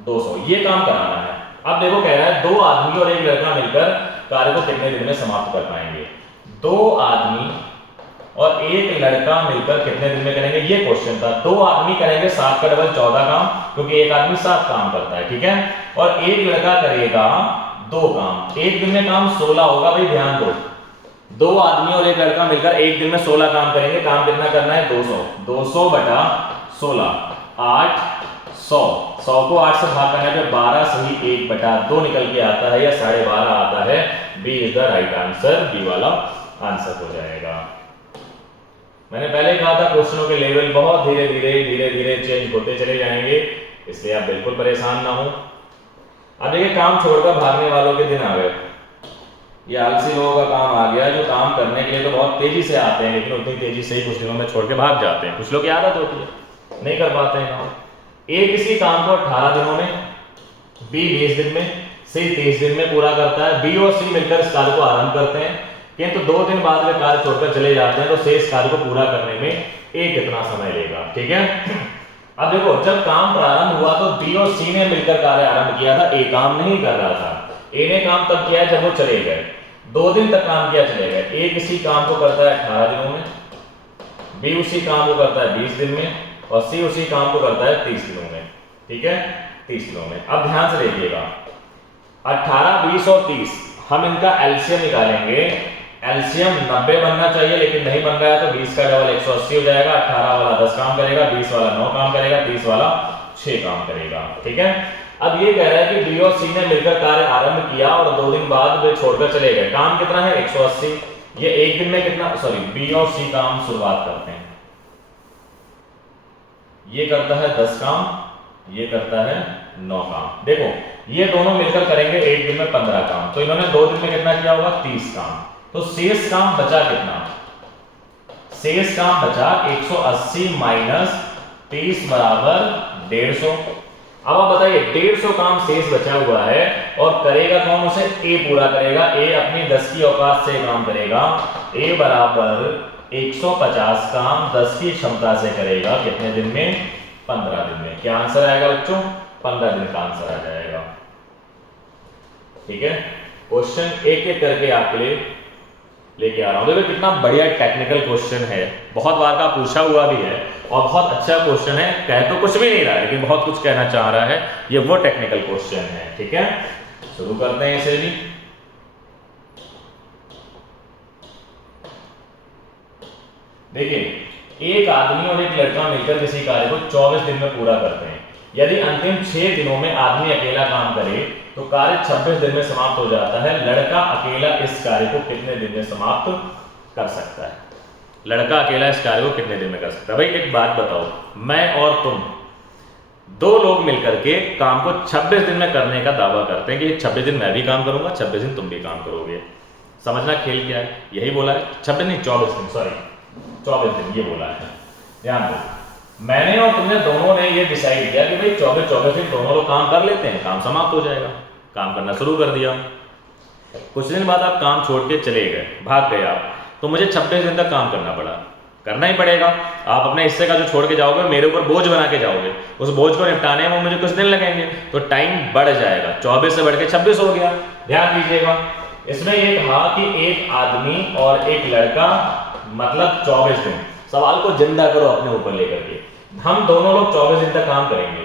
200। ये काम कराना है। अब देखो कह रहा है 2 आदमी और एक लड़का मिलकर कार्य को कितने दिन में समाप्त कर पाएंगे। 2 आदमी और एक लड़का मिलकर कितने दिन में करेंगे, ये क्वेश्चन था। 2 आदमी करेंगे 7 का डबल 14 काम, क्योंकि एक आदमी 7 काम करता है, ठीक है। और एक लड़का करेगा 2 काम, एक दिन में काम 16 होगा। भाई ध्यान दो, 2 आदमी और एक लड़का मिलकर एक दिन में 16 काम करेंगे। काम कितना करना है 200, 200/16 800। 100 को 8 से भाग करने पे 12 सही 1/2 निकल के आता है, या 12.5 आता है। B is the right answer, B वाला आंसर हो जाएगा। मैंने पहले कहा था क्वेश्चनों के लेवल बहुत धीरे धीरे चेंज होते चले जाएंगे, इसलिए आप बिल्कुल परेशान ना हो। अब देखिए, काम छोड़कर भागने वालों के दिन आ गए। ये आलसी लोगों का काम आ गया, जो काम करने के लिए तो बहुत तेजी से आते हैं, लेकिन उतनी तेजी से ही कुछ दिनों में छोड़ के भाग जाते हैं। कुछ लोग की आदत होती है, नहीं कर पाते हैं काम। ए किसी काम को 18 दिनों में, बी 20 दिन में, सी 30 दिन में पूरा करता है। बी और सी मिलकर इस कार्य को आरंभ करते हैं, किंतु 2 दिन बाद में कार्य छोड़कर चले जाते हैं, तो शेष कार्य को पूरा करने में ए कितना समय लेगा, ठीक है। अब देखो, जब काम प्रारंभ हुआ तो बी और सी ने मिलकर कार्य आरंभ किया था, ए काम नहीं कर रहा था। ए ने काम तब किया जब वो चले गए, 2 दिन तक काम किया चले गए। ए किसी काम को करता है 18 दिनों में, बी उसी काम को करता है 20 दिन में, और सी उसी काम को करता है 30 दिनों में, ठीक है, 30 दिनों में। अब ध्यान से देखिएगा, 18, 20 और 30, हम इनका एलसीएम निकालेंगे। एलसीएम 90 बनना चाहिए, लेकिन नहीं बन रहा है, तो 20 का डबल 180 हो जाएगा। 18 वाला 10 काम करेगा, 20 वाला 9 काम करेगा, 30 वाला 6 काम करेगा, ठीक है। अब ये कह रहा है कि बी और सी ने मिलकर कार्य आरंभ किया और 2 दिन बाद वे छोड़कर चले गए। काम कितना है 180। ये एक दिन में कितना, सॉरी, बी और सी काम शुरुआत करते हैं। ये करता है 10 काम, ये करता है 9 काम। देखो, ये दोनों मिलकर करेंगे एक दिन में 15 काम, तो इन्होंने 2 दिन में कितना किया होगा 30 काम। तो शेष काम बचा कितना, शेष काम बचा 180 माइनस 30 बराबर 150। अब आप बताइए, 150 काम शेष बचा हुआ है, और करेगा कौन उसे, ए पूरा करेगा। ए अपनी 10 की औकात से काम करेगा। ए बराबर 150 काम 10 की क्षमता से करेगा, कितने दिन में 15 दिन में। क्या आंसर आएगा बच्चों, 15 दिन का आंसर आ जाएगा, ठीक है। क्वेश्चन एक एक करके आपके लिए लेके आ रहा हूं। देखो कितना बढ़िया टेक्निकल क्वेश्चन है, बहुत बार का पूछा हुआ भी है, और बहुत अच्छा क्वेश्चन है। कह तो कुछ भी नहीं रहा है, लेकिन बहुत कुछ कहना चाह रहा है। ये वो टेक्निकल क्वेश्चन है, ठीक है। शुरू करते हैं इसे भी। देखिए, एक आदमी और एक लड़का मिलकर किसी कार्य को 24 दिन में पूरा करते हैं। यदि अंतिम 6 दिनों में आदमी अकेला काम करे तो कार्य 26 दिन में समाप्त हो जाता है। लड़का अकेला इस कार्य को कितने दिन में समाप्त कर सकता है? लड़का अकेला इस कार्य को कितने दिन में कर सकता है? भाई एक बात बताओ, मैं और तुम 2 लोग मिलकर के काम को 26 दिन में करने का दावा करते हैं कि 26 दिन मैं भी काम करूंगा, 26 दिन तुम भी काम करोगे। समझना खेल क्या है, यही बोला है। 26 नहीं 24 दिन, सॉरी 24 दिन ये बोला है। ध्यान दो, मैंने और तुमने दोनों ने ये डिसाइड किया कि भाई 24 दिन दोनों लोग काम कर लेते हैं, काम समाप्त हो जाएगा। काम करना शुरू कर दिया। कुछ दिन बाद आप काम छोड़ के चले गए, भाग गए आप, तो मुझे 26 दिन तक काम करना पड़ा। करना ही पड़ेगा। आप अपने हिस्से का जो छोड़ के जाओगे मेरे ऊपर बोझ बना के जाओगे, उस बोझ को निपटाने में मुझे कुछ दिन लगेंगे, तो टाइम बढ़ जाएगा। 24 से बढ़ के 26 हो गया। ध्यान दीजिएगा, इसमें ये कहा कि एक आदमी और एक लड़का मतलब 24 दिन। सवाल को जिंदा करो अपने ऊपर लेकर के, हम दोनों लोग 24 दिन तक काम करेंगे,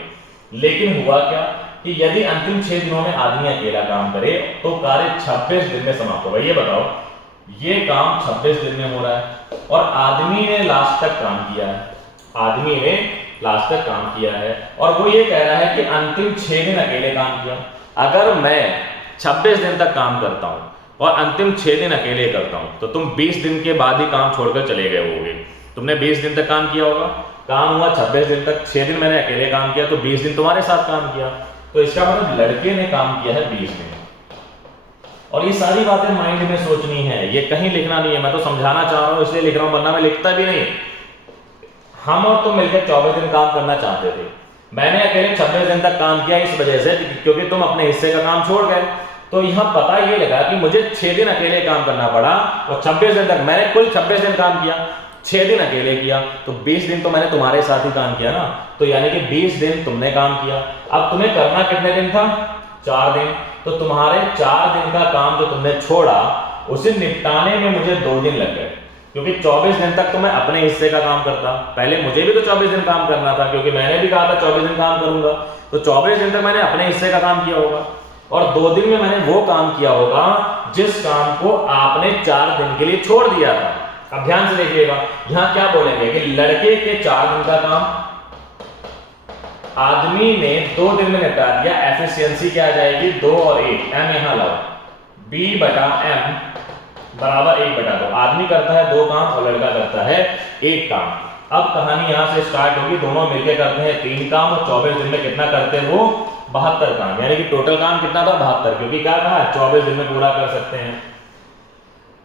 लेकिन हुआ क्या कि यदि अंतिम 6 दिनों में आदमी अकेला काम करे तो कार्य 26 दिन में समाप्त होगा। ये बताओ, ये काम 26 दिन में हो रहा है और आदमी ने लास्ट तक काम किया है, आदमी ने लास्ट तक काम किया है, और वो ये कह रहा है कि अंतिम 6 दिन अकेले काम किया। अगर मैं 26 दिन तक काम करता हूं और अंतिम 6 दिन अकेले करता हूं, तो तुम 20 दिन के बाद ही काम छोड़कर चले गए होगे। तुमने 20 दिन तक काम किया होगा, काम हुआ 26 दिन तक, 6 दिन मैंने अकेले काम किया, तो 20 दिन तुम्हारे साथ काम किया, तो इसका मतलब लड़के ने काम किया है 20 दिन। और ये सारी बातें माइंड में सोचनी है, ये कहीं लिखना नहीं है, मैं तो समझाना चाह रहा हूं इसलिए लिख रहा हूं, वरना मैं लिखता भी नहीं। हम और तुम मिलकर 24 दिन काम करना चाहते थे, मैंने अकेले 26 दिन तक काम किया इस वजह से क्योंकि तुम अपने हिस्से का काम छोड़ गए। तो यहां पता ये लगा कि मुझे 6 दिन अकेले काम करना पड़ा और 26 दिन तक मैंने कुल 26 दिन काम किया, 6 दिन अकेले किया, तो 20 दिन तो मैंने तुम्हारे साथ ही काम किया ना, तो यानी कि 20 दिन तुमने काम किया। अब तुम्हें करना कितने दिन था? 4 दिन। तो तुम्हारे 4 दिन का काम जो तुमने छोड़ा उसे निपटाने में मुझे 2 दिन लग गए, क्योंकि 24 दिन तक तो मैं अपने हिस्से का काम करता, पहले मुझे भी तो 24 दिन काम करना था, क्योंकि मैंने भी कहा था 24 दिन काम करूंगा, तो 24 दिन तक मैंने अपने हिस्से का काम किया होगा और 2 दिन में मैंने वो काम किया होगा जिस काम को आपने 4 दिन के लिए छोड़ दिया था। अब ध्यान से देखिएगा, यहां क्या बोलेंगे कि लड़के के 4 दिन का काम आदमी ने 2 दिन में निपटा दिया। एफिशिएंसी क्या आ जाएगी? 2 और 1, m यहां लाओ, b बटा m बराबर 1/2। आदमी करता है 2 काम और लड़का करता है 1 काम। अब कहानी यहां से स्टार्ट होगी, दोनों मिलकर करते हैं 3 काम और 24 दिन में कितना करते हैं वो? 72 काम, यानी कि टोटल काम कितना था? 72, क्योंकि क्या कहा 24 दिन में पूरा कर सकते हैं।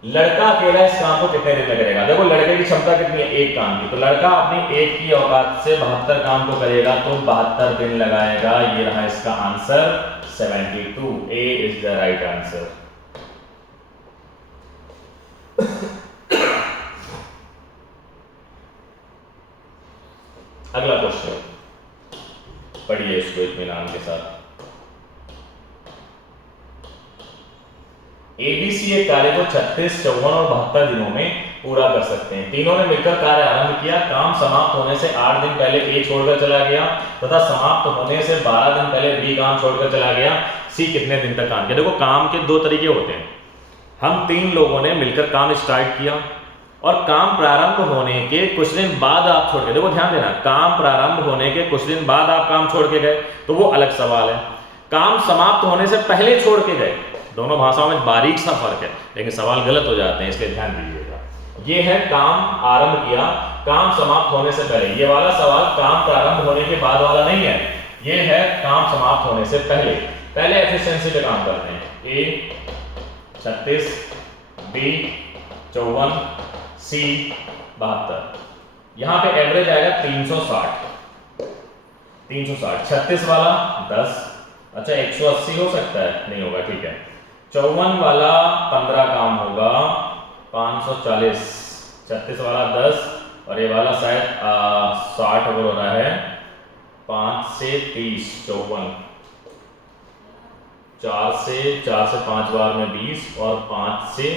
लड़का अकेला इस काम को कितने दिन में करेगा? देखो लड़के की क्षमता कितनी है? 1 काम की, तो लड़का अपनी 1 की औकात से 72 काम को करेगा, तो 72 दिन लगाएगा। ये रहा इसका answer 72। A is the right answer. अगला क्वेश्चन पढ़िए इसको इत्मीनान के साथ। एबीसी एक कार्य को 36, 54 और 72 दिनों में पूरा कर सकते हैं। तीनों ने मिलकर कार्य आरंभ किया। काम समाप्त होने से 8 दिन पहले ए छोड़कर चला गया तथा समाप्त होने से 12 दिन पहले बी काम छोड़कर चला गया। सी कितने दिन तक काम किया? देखो काम के 2 तरीके होते हैं। हम 3 लोगों ने मिलकर काम स्टार्ट किया और काम प्रारंभ होने के कुछ दिन बाद आप छोड़ के, देखो ध्यान देना, काम प्रारंभ होने के कुछ दिन बाद आप काम छोड़ के गए तो वो अलग सवाल है। काम समाप्त होने से पहले छोड़ के गए, दोनों भाषाओं में बारीक सा फर्क है, लेकिन सवाल गलत हो जाते हैं, इसलिए ध्यान दीजिएगा। ये है काम आरंभ किया, काम समाप्त होने से पहले। ये वाला सवाल काम प्रारंभ होने के बाद वाला नहीं है, ये है काम समाप्त होने से पहले। पहले एफिशिएंसी पे काम करते हैं। ए 36, बी 54, सी 72। यहां पे एवरेज आएगा 360। 36 वाला 10, अच्छा 180 हो सकता है, नहीं होगा, ठीक है। 54 वाला 15 काम होगा, 540। 36 वाला 10 और ये वाला शायद 60 अगर हो रहा है, 5 से 30, 54, 4 से 5 बार में 20 और 5 से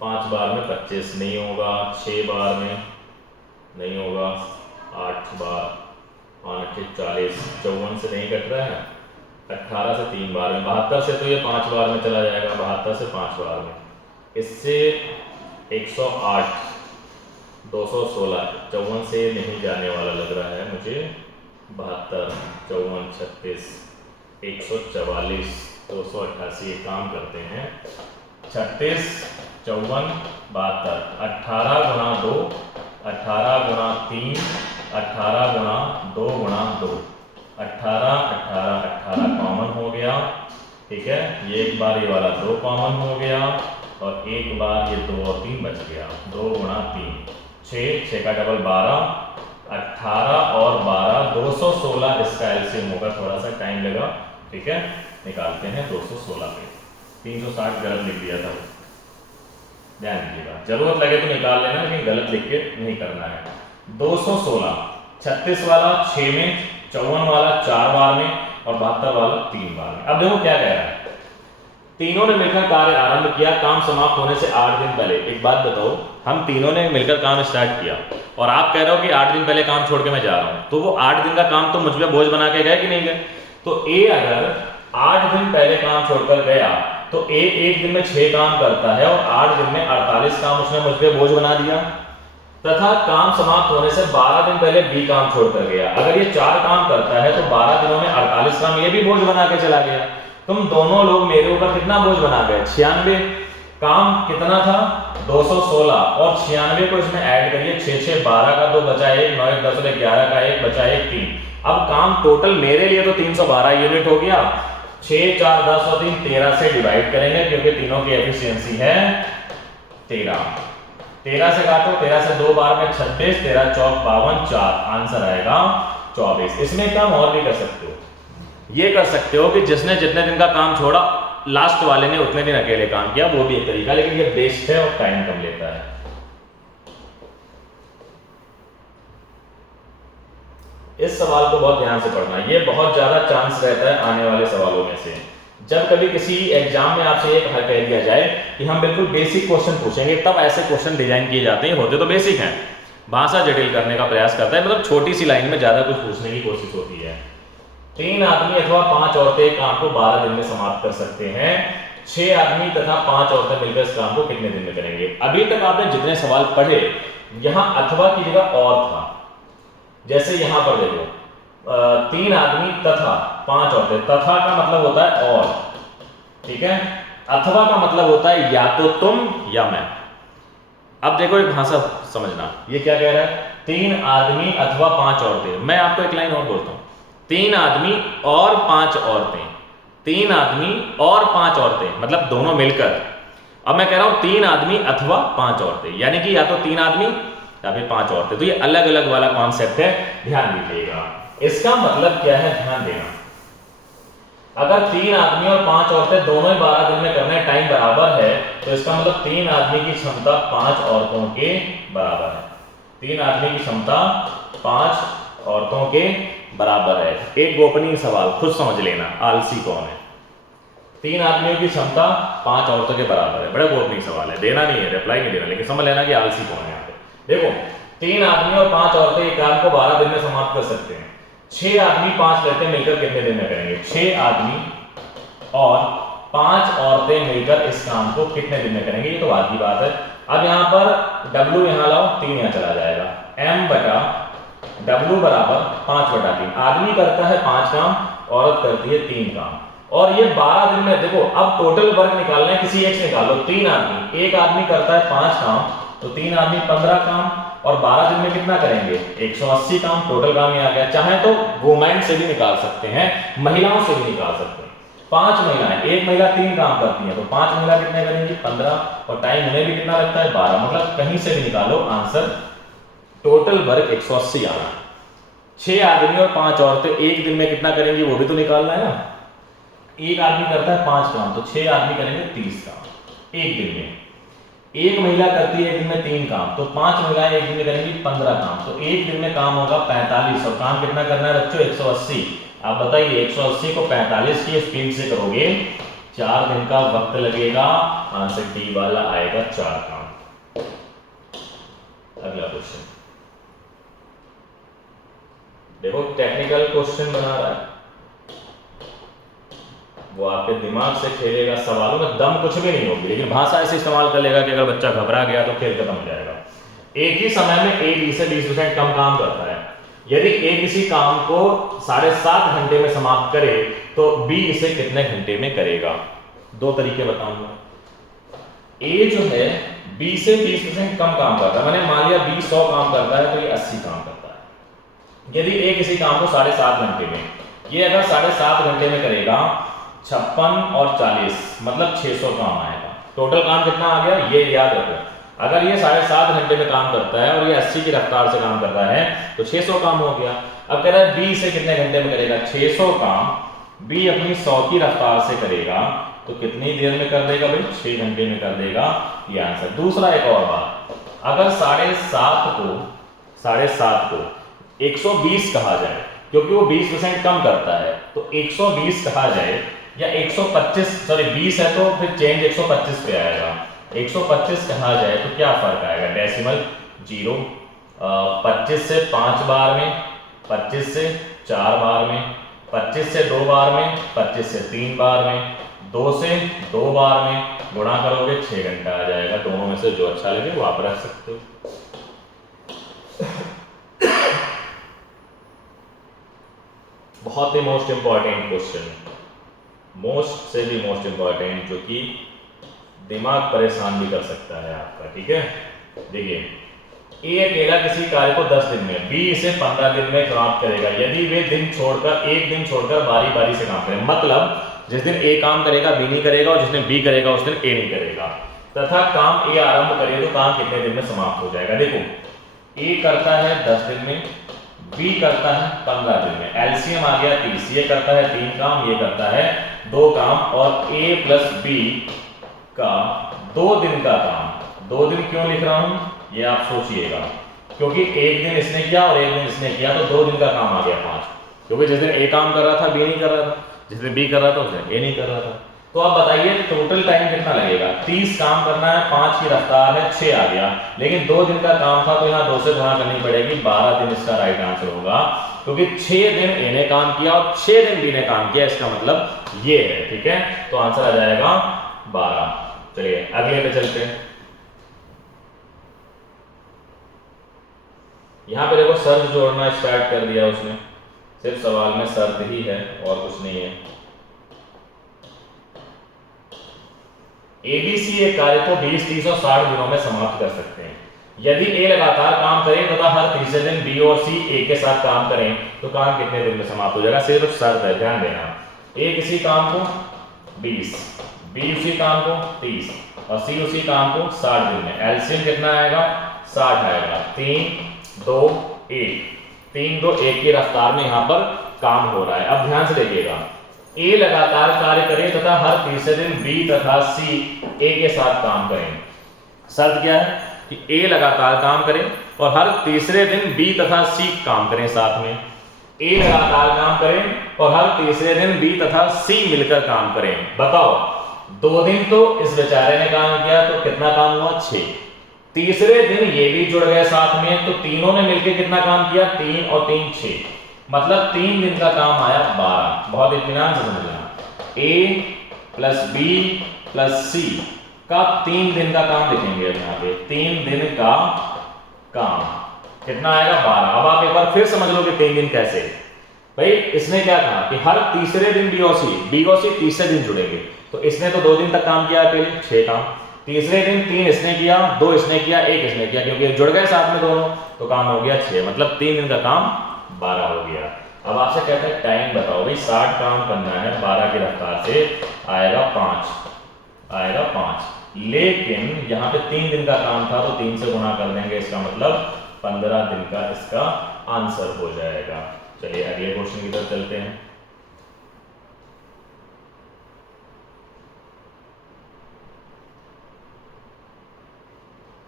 5 बार में 25, नहीं होगा। 6 बार में नहीं होगा, 8 बार, 5 से 40, 54 से नहीं कट रहा है, 18 से 3 बार में, 72 से तो ये 5 बार में चला जाएगा, 72 से 5 बार में, इससे 108, 216, 54 से नहीं जाने वाला लग रहा है मुझे, 72, 54, 36, 144, 288। काम करते हैं 36, 54, 72, 18 गुणा 2, 18 गुणा 3, 18 गुणा 2 गुणा 2, 18, 18, 18 कॉमन हो गया, ठीक है। ये एक बार ये वाला 2 कॉमन हो गया और एक बार ये 2 और 3 बच गया, 2 गुणा 3, 6 का डबल 12, 18 और 12, 216 इसका एलसीएम होगा, थोड़ा सा टाइम लगा, ठीक है। निकालते हैं 216 पे, 360 गलत लिख दिया था। ध्यान दीजिएगा, जरूरत लगे तो निकाल लेना, लेकिन गलत लिख के नहीं करना है। 216, 36 वाला 6 में, 54 वाला 4 बार में और 72 वाला 3 बार में। अब देखो क्या कह रहा है, तीनों ने मिलकर कार्य आरंभ किया काम समाप्त होने से 8 दिन पहले। एक बात बताओ, हम तीनों ने मिलकर काम स्टार्ट किया और आप कह रहे हो कि 8 दिन पहले काम छोड़ के मैं जा रहा हूं, तो वो 8 दिन का काम तो मुझ पे बोझ बना के गए कि नहीं गए? तो ए अगर 8 दिन पहले काम छोड़कर गया तो ए एक दिन में 6 काम करता है और 8 दिन में 48 काम उसने मुझ पे बोझ बना दिया। तथा काम समाप्त होने से 12 दिन पहले बी काम छोड़कर गया। अगर ये 4 काम करता है तो 12 दिनों में 48 काम ये भी बोझ बना के चला गया। तुम दोनों लोग मेरे ऊपर कितना बोझ बना गए? 96। काम कितना था? 216 और 96 को इसमें ऐड करिए, 6 6 12 का 2 बचा 1, 9 1 10 11 का 1 बचा 1 3। अब काम टोटल मेरे लिए तो 312 यूनिट हो गया। 6 4 10 और 3 13 से डिवाइड करेंगे क्योंकि तीनों की एफिशिएंसी है 13। 13 से काटो, 13 से 2 बार में 26, 13 चौक 52, 4 आंसर आएगा 24। इसमें काम और भी कर सकते हो, ये कर सकते हो कि जिसने जितने दिन का काम छोड़ा लास्ट वाले ने उतने दिन अकेले काम किया, वो भी एक तरीका, लेकिन ये बेस्ट है और टाइम कम लेता है। इस सवाल को बहुत ध्यान से पढ़ना, ये बहुत ज्यादा चांस रहता है आने वाले सवालों में से। जब कभी किसी एग्जाम में आपसे ये कह दिया जाए कि हम बिल्कुल बेसिक क्वेश्चन पूछेंगे, तब ऐसे क्वेश्चन डिजाइन किए जाते हैं, होते तो बेसिक हैं, भाषा जटिल करने का प्रयास करता है, मतलब छोटी सी लाइन में ज्यादा कुछ पूछने की कोशिश होती है। 3 आदमी अथवा 5 औरतें काम को 12 दिन में समाप्त कर सकते हैं। 6 आदमी तथा 5 औरतें मिलकर इस काम को कितने दिन में करेंगे? अभी तक आपने जितने सवाल पढ़े, यहां अथवा की जगह और था। जैसे यहां पर देखो 3 आदमी तथा 5 औरतें, तथा का मतलब होता है और, ठीक है, अथवा का मतलब होता है या तो तुम या मैं। अब देखो एक भाषा समझना, ये क्या कह रहा है? 3 आदमी अथवा 5 औरतें। मैं आपको एक लाइन और बोलता हूं, 3 आदमी और 5 औरतें, 3 आदमी और 5 औरतें मतलब दोनों मिलकर। अब मैं कह रहा हूं 3 आदमी अथवा 5 औरतें, यानी कि या तो 3 आदमी या फिर 5 औरतें। तो ये अलग अलग वाला कॉन्सेप्ट है, ध्यान दीजिएगा। इसका मतलब क्या है, ध्यान देना। अगर 3 आदमी और 5 औरतें दोनों ही 12 दिन में करने, टाइम बराबर है, तो इसका मतलब 3 आदमी की क्षमता 5 औरतों के बराबर है। 3 आदमी की क्षमता 5 औरतों के बराबर है। एक गोपनीय सवाल, खुद समझ लेना, आलसी कौन है? 3 आदमियों की क्षमता 5 औरतों के बराबर है, बड़ा गोपनीय सवाल है, देना नहीं है, रिप्लाई नहीं देना, लेकिन समझ लेना कि आलसी कौन है यहाँ पे। देखो 3 आदमी और 5 औरतें एक काम को 12 दिन में समाप्त कर सकते हैं। 6 आदमी 5 लड़के मिलकर कितने दिन में करेंगे? 6 आदमी और 5 औरतें मिलकर इस काम को कितने दिन में करेंगे? ये तो बात की बात है। अब यहाँ पर W यहाँ लाओ, 3 यहाँ चला जाएगा, M बटा W बराबर 5/3। आदमी करता है 5 काम, औरत करती है 3 काम, और ये 12 दिन में। देखो अब टोटल वर्क निकालना है, किसी एक से निकालो। 3 आदमी, एक आदमी करता है 5 काम, तो 3 आदमी 15 काम, और 12 दिन में कितना करेंगे? 180 काम। टोटल काम ये आ गया। चाहे तो वुमेन से भी निकाल सकते हैं, महिलाओं से भी निकाल सकते हैं। 5 महिलाएं, एक महिला 3 काम करती है, तो 5 महिला कितने करेंगी? 15, और टाइम उन्हें भी कितना लगता है? 12। मतलब कहीं से भी निकालो, आंसर टोटल वर्क 180 आना। 6 आदमी और 5 औरतें एक दिन में कितना करेंगी, वो भी तो निकालना है ना। एक आदमी करता है 5 काम, तो 6 आदमी करेंगे 30 काम एक दिन में। एक महिला करती है एक दिन में 3 काम, तो 5 महिलाएं एक दिन में करेंगी 15 काम, तो एक दिन में काम होगा 45। और काम कितना करना है बच्चों? 180। आप बताइए 180 को 45 की स्पीड से करोगे, 4 दिन का वक्त लगेगा, आंसर डी वाला आएगा 4 काम। अगला क्वेश्चन देखो, टेक्निकल क्वेश्चन बना रहा है, वो आपके दिमाग से खेलेगा, सवालों में दम कुछ भी नहीं होगी, लेकिन भाषा ऐसे इस्तेमाल कर लेगा कि अगर बच्चा घबरा गया तो खेल खत्म हो जाएगा। एक ही समय में ए बी से 20% कम काम करता है। यदि ए किसी काम को 7.5 घंटे में समाप्त करे तो बी इसे कितने घंटे में करेगा? 2 तरीके बताऊंगा। ए जो है बी से 20% कम काम करता है, मैंने मान लिया बी 100 काम करता है तो ये 80 काम करता है। यदि ए किसी काम को 7.5 घंटे में, ये अगर 7.5 घंटे में करेगा, 56 और 40 मतलब 600 काम आएगा। टोटल काम कितना आ गया ये याद रखो। अगर ये 7.5 घंटे में काम करता है और ये 80 की रफ्तार से काम करता है तो 600 काम हो गया। अब कह रहा है बी से कितने घंटे में करेगा? 600 काम बी अपनी 100 की रफ्तार से करेगा तो कितनी देर में कर देगा भाई? 6 घंटे में कर देगा, ये आंसर। दूसरा एक और बात, अगर 7.5 को 120 कहा जाए, क्योंकि वो 20% कम करता है, तो 120 कहा जाए या 125, सॉरी 20 है तो फिर चेंज 125 पे आएगा, 125 कहा जाए तो क्या फर्क आएगा? डेसिमल 0, 25 से 5 बार में, 25 से 4 बार में, 25 से 2 बार में, 25 से 3 बार में, 2 से 2 बार में, गुणा करोगे 6 घंटा आ जाएगा। दोनों में से जो अच्छा लगे वो आप रख सकते हो। बहुत ही मोस्ट इंपॉर्टेंट क्वेश्चन, मोस्ट से भी मोस्ट इंपॉर्टेंट, जो कि दिमाग परेशान भी कर सकता है आपका। ठीक है, देखिए, ए अकेला किसी कार्य को 10 दिन में, बी इसे 15 दिन में समाप्त करेगा यदि वे दिन छोड़कर, एक दिन छोड़कर बारी बारी से काम करें। मतलब जिस दिन ए काम करेगा बी नहीं करेगा, और जिस दिन बी करेगा उस दिन ए नहीं करेगा, तथा काम ए आरंभ करे तो काम कितने दिन में समाप्त हो जाएगा? देखो, ए करता है 10 दिन में, बी करता है 15 दिन में, एलसीएम आ गया 30, ये करता है 3 काम, ये करता है 2 काम, और ए प्लस बी का 2 दिन का काम। 2 दिन क्यों लिख रहा हूं ये आप सोचिएगा, क्योंकि एक दिन इसने किया और एक दिन इसने किया, तो 2 दिन का काम आ गया 5, क्योंकि जिस दिन ए काम कर रहा था बी नहीं कर रहा था, जिस दिन बी कर रहा था उस दिन ए नहीं कर रहा था। तो आप बताइए टोटल टाइम कितना लगेगा? 30 काम करना है, 5 की रफ्तार है, 6 आ गया, लेकिन 2 दिन का काम था तो यहाँ 2 से गुणा करनी पड़ेगी, 12 दिन इसका राइट आंसर होगा, क्योंकि 6 दिन ए ने काम किया और 6 दिन बी ने काम किया, इसका मतलब ये है। ठीक है, तो आंसर आ जाएगा 12। चलिए अगले पे चलते हैं। यहां पे देखो शर्त जोड़ना स्टार्ट कर दिया उसने, सिर्फ सवाल में शर्त ही है और कुछ नहीं है। एबीसी एक कार्य को 20, 30 और 60 दिनों में समाप्त कर सकते हैं। यदि ए लगातार काम करे तथा हर तीसरे दिन बी और सी ए के साथ काम करें तो काम कितने दिन में समाप्त हो जाएगा? सिर्फ शर्त है, ध्यान देना। ए किसी काम को 20, बी उसी काम को 30 और सी उसी काम को 60 दिन में। एलसीएम कितना आएगा? 60 आएगा। 3, 2, 1, 3, 2, 1 की रफ्तार में यहां पर काम हो रहा है। अब ध्यान से देखिएगा, ए लगातार कार्य करे तथा हर तीसरे दिन बी तथा सी ए के साथ काम करें। शर्त क्या है कि ए लगातार काम करे और हर तीसरे दिन बी तथा सी काम करें साथ में। ए लगातार काम करें और हर तीसरे दिन बी तथा सी मिलकर काम करें। बताओ, 2 दिन तो इस बेचारे ने काम किया तो कितना काम हुआ? 6। तीसरे दिन ये भी जुड़ गए साथ में, तो तीनों ने मिलकर कितना काम किया? 3 और 3 6, मतलब 3 दिन का काम आया 12। बहुत इत्मीनान से समझना, ए प्लस बी प्लस सी का 3 दिन का काम लिखेंगे यहाँ पे। 3 दिन का काम कितना आएगा? 12। अब आप एक बार फिर समझ लो कि 3 दिन कैसे। भाई इसने क्या कहा कि हर तीसरे दिन बी और सी तीसरे दिन जुड़ेंगे, तो इसने तो 2 दिन तक काम किया अकेले, 6 काम। तीसरे दिन 3 इसने किया, 2 इसने किया, 1 इसने किया, क्योंकि जुड़ गए साथ में दोनों, तो काम हो गया 6, मतलब 3 दिन का काम 12 हो गया। अब आपसे कहते हैं टाइम बताओ। भाई 60 काम करना है 12 की रफ्तार से, आएगा 5, लेकिन यहाँ पे 3 दिन का काम था तो 3 से गुणा कर देंगे, इसका मतलब 15 दिन का इसका आंसर हो जाएगा। चलिए अगले क्वेश्चन की तरफ चलते हैं।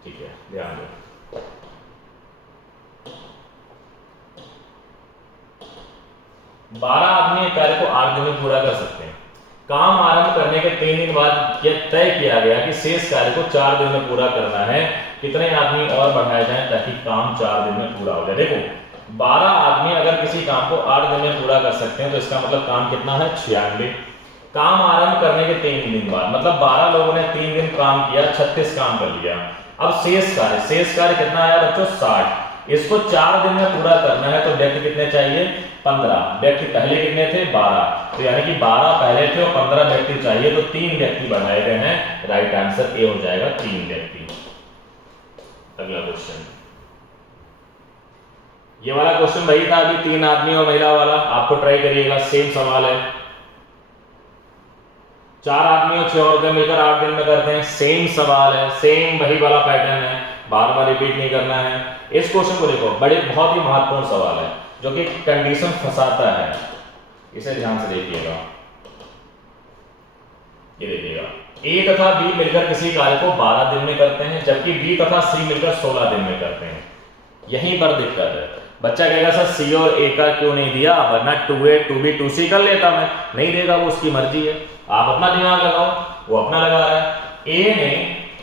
ठीक है, ध्यान दो। बारह आदमी एक कार्य को 8 दिन में पूरा कर सकते हैं। काम आरंभ करने के 3 दिन बाद यह तय किया गया कि शेष कार्य को 4 दिन में पूरा करना है। कितने आदमी और बढ़ाए जाएं ताकि काम 4 दिन में पूरा हो जाए? देखो, 12 आदमी अगर किसी काम को 8 दिन में पूरा कर सकते हैं तो इसका मतलब काम कितना है? 96। काम आरंभ करने के 3 दिन बाद, मतलब 12 लोगों ने 3 दिन काम किया, 36 काम कर लिया। अब शेष कार्य कितना आया बच्चों? 60। इसको 4 दिन में पूरा करना है तो व्यक्ति कितने चाहिए? 15। व्यक्ति पहले कितने थे? 12। तो यानी कि 12 पहले थे और 15 व्यक्ति चाहिए, तो 3 व्यक्ति बढ़ाए गए हैं। राइट आंसर ए हो जाएगा, 3 व्यक्ति। अगला क्वेश्चन, ये वाला क्वेश्चन वही था अभी 3 आदमी और महिला वाला, आपको ट्राई करिएगा, सेम सवाल है। 4 आदमी और 6 औरतें मिलकर 8 दिन में करते हैं, सेम सवाल है, सेम वही वाला पैटर्न है, बार बार रिपीट नहीं करना है। इस क्वेश्चन को देखो, बहुत ही महत्वपूर्ण सवाल है जो कि कंडीशन फंसाता है, इसे ध्यान से देखिएगा। ये देखिएगा, ए तथा बी मिलकर किसी कार्य को 12 दिन में करते हैं, जबकि बी तथा सी मिलकर 16 दिन में करते हैं। यहीं पर दिक्कत है। बच्चा कहेगा सर सी और ए का क्यों नहीं दिया, वरना 2A 2B 2C कर लेता मैं। नहीं देगा, वो उसकी मर्जी है, आप अपना दिमाग लगाओ, वो अपना लगा रहा है। ए ने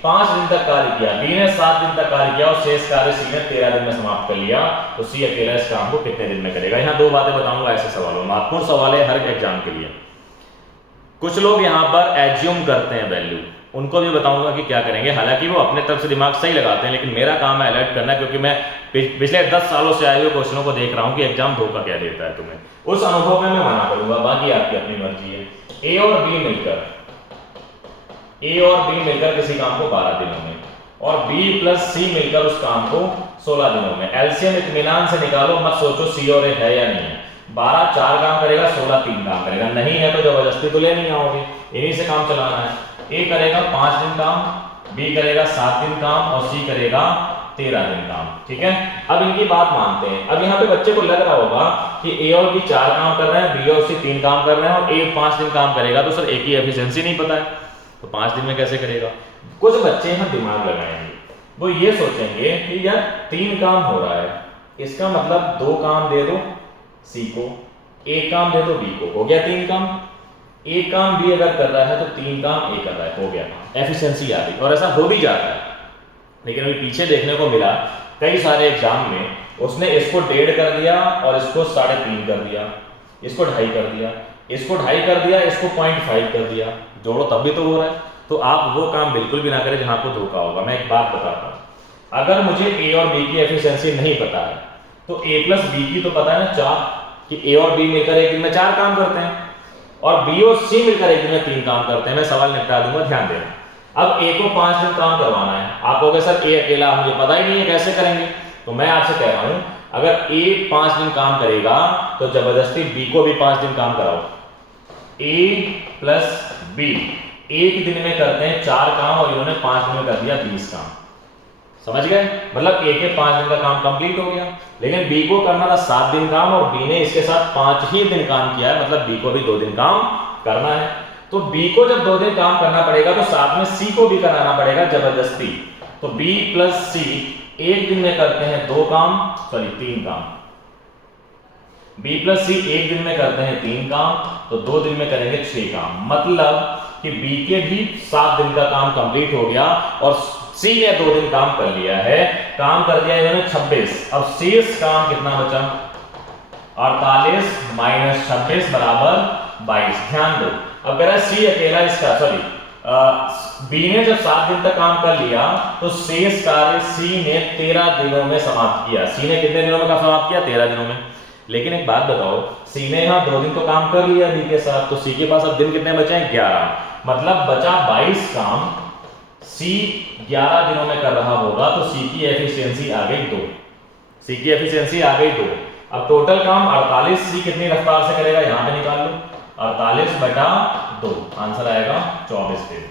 5 दिन तक कार्य किया, बी ने 7 दिन तक कार्य किया और शेष कार्य सी ने 13 दिन में समाप्त कर लिया, तो सी अकेला इस काम को कितने दिन में करेगा। यहाँ 2 बातें बताऊंगा ऐसे सवालों में, महत्वपूर्ण सवाल है हर एग्जाम के लिए। कुछ लोग यहाँ पर एज्यूम करते हैं वैल्यू, उनको भी बताऊंगा कि क्या करेंगे। हालांकि वो अपने तरफ से दिमाग सही लगाते हैं, लेकिन मेरा काम है अलर्ट करना, क्योंकि मैं पिछले 10 सालों से आए हुए क्वेश्चनों को देख रहा हूँ कि एग्जाम धोखा क्या देता है तुम्हें। उस अनुभव में मैं मना करूंगा, बाकी आपकी अपनी मर्जी है। ए और बी मिलकर किसी काम को 12 दिनों में और बी प्लस सी मिलकर उस काम को 16 दिनों में। एलसीएम इत्मीनान से निकालो, मत सोचो सी और ए है या नहीं है। 12 4 काम करेगा, 16 3 काम करेगा। नहीं है तो जबरदस्ती तो ले नहीं आओगे, इन्हीं से काम चलाना है। ए करेगा 5 दिन काम, बी करेगा 7 दिन काम और सी करेगा 13 दिन काम। ठीक है, अब इनकी बात मानते हैं। अब यहाँ पे बच्चे को लग रहा होगा कि ए और बी 4 काम कर रहे हैं, बी और सी 3 काम कर रहे हैं और ए 5 दिन काम करेगा, तो सर ए की एफिशिएंसी नहीं पता है, तो 5 दिन में कैसे करेगा। कुछ बच्चे यहाँ दिमाग लगाएंगे, वो ये सोचेंगे कि यार 3 काम हो रहा है, इसका मतलब 2 काम दे दो सी को, 1 काम दे दो बी को, हो गया 3 काम। 1 काम बी अगर कर रहा है तो 3 काम ए कर रहा है, हो गया, एफिशिएंसी आ गई। और ऐसा हो भी जाता है, लेकिन अभी पीछे देखने को मिला कई सारे एग्जाम में उसने इसको 1.5 कर दिया और इसको 3.5 कर दिया, इसको 2.5 कर दिया, इसको 2.5 कर दिया, इसको 0.5 कर दिया, जोड़ो तब भी तो हो रहा है। तो आप वो काम बिल्कुल भी ना करें जहां आपको धोखा होगा। मैं एक बात बताता हूं, अगर मुझे ए और बी की एफिशिएंसी नहीं पता है तो ए प्लस बी की तो पता है ना 4, कि ए और बी मिलकर एक दिन में 4 काम करते हैं और बी और सी मिलकर एक दिन में 3 काम करते हैं। मैं सवाल निपटा दूंगा, ध्यान देना। अब ए को 5 दिन काम करवाना है, आप कहोगे सर ए अकेला, मुझे पता ही नहीं है कैसे करेंगे। तो मैं आपसे कह रहा हूं, अगर ए 5 दिन काम करेगा तो जबरदस्ती बी को भी 5 दिन काम कराओ। ए प्लस बी एक दिन में करते हैं 4 काम और इन्होंने 5 दिन में कर दिया 20 काम, समझ गए। मतलब ए के 5 दिन का काम कंप्लीट हो गया, लेकिन बी को करना था 7 दिन काम और बी ने इसके साथ 5 ही दिन काम किया है, मतलब बी को भी 2 दिन काम करना है। तो बी को जब 2 दिन काम करना पड़ेगा तो साथ में सी को भी कराना पड़ेगा जबरदस्ती। तो बी प्लस सी एक दिन में करते हैं 3 काम, बी प्लस सी एक दिन में करते हैं 3 काम, तो 2 दिन में करेंगे 6 काम। मतलब कि बी के भी 7 दिन का काम कंप्लीट हो गया और सी ने 2 दिन काम कर लिया है, काम कर दिया इन्होंने 26। अब शेष काम कितना बचा, 48 माइनस 26 बराबर 22। ध्यान दो, अब कह रहा है सी अकेला इसका बी ने जब 7 दिन तक काम कर लिया तो शेष कार्य सी ने 13 दिनों में समाप्त किया। सी ने कितने दिनों में समाप्त किया, 13 दिनों में। लेकिन एक बात बताओ, सी ने यहाँ 2 दिन तो काम कर लिया बी के साथ, तो सी के पास अब दिन कितने बचे हैं, 11। मतलब बचा 22 काम, सी 11 दिनों में कर रहा होगा, तो सी की एफिशिएंसी आ गई 2। सी की एफिशिएंसी आ गई 2। अब टोटल काम 48 सी कितनी रफ्तार से करेगा, यहां पे निकाल लो, 48/2, आंसर आएगा 24 दिन।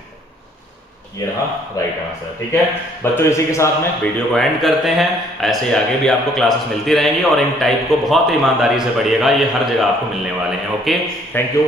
ये रहा राइट आंसर। ठीक है बच्चों, इसी के साथ में वीडियो को एंड करते हैं। ऐसे आगे भी आपको क्लासेस मिलती रहेंगी और इन टाइप को बहुत ईमानदारी से पढ़िएगा, ये हर जगह आपको मिलने वाले हैं। Okay, thank you.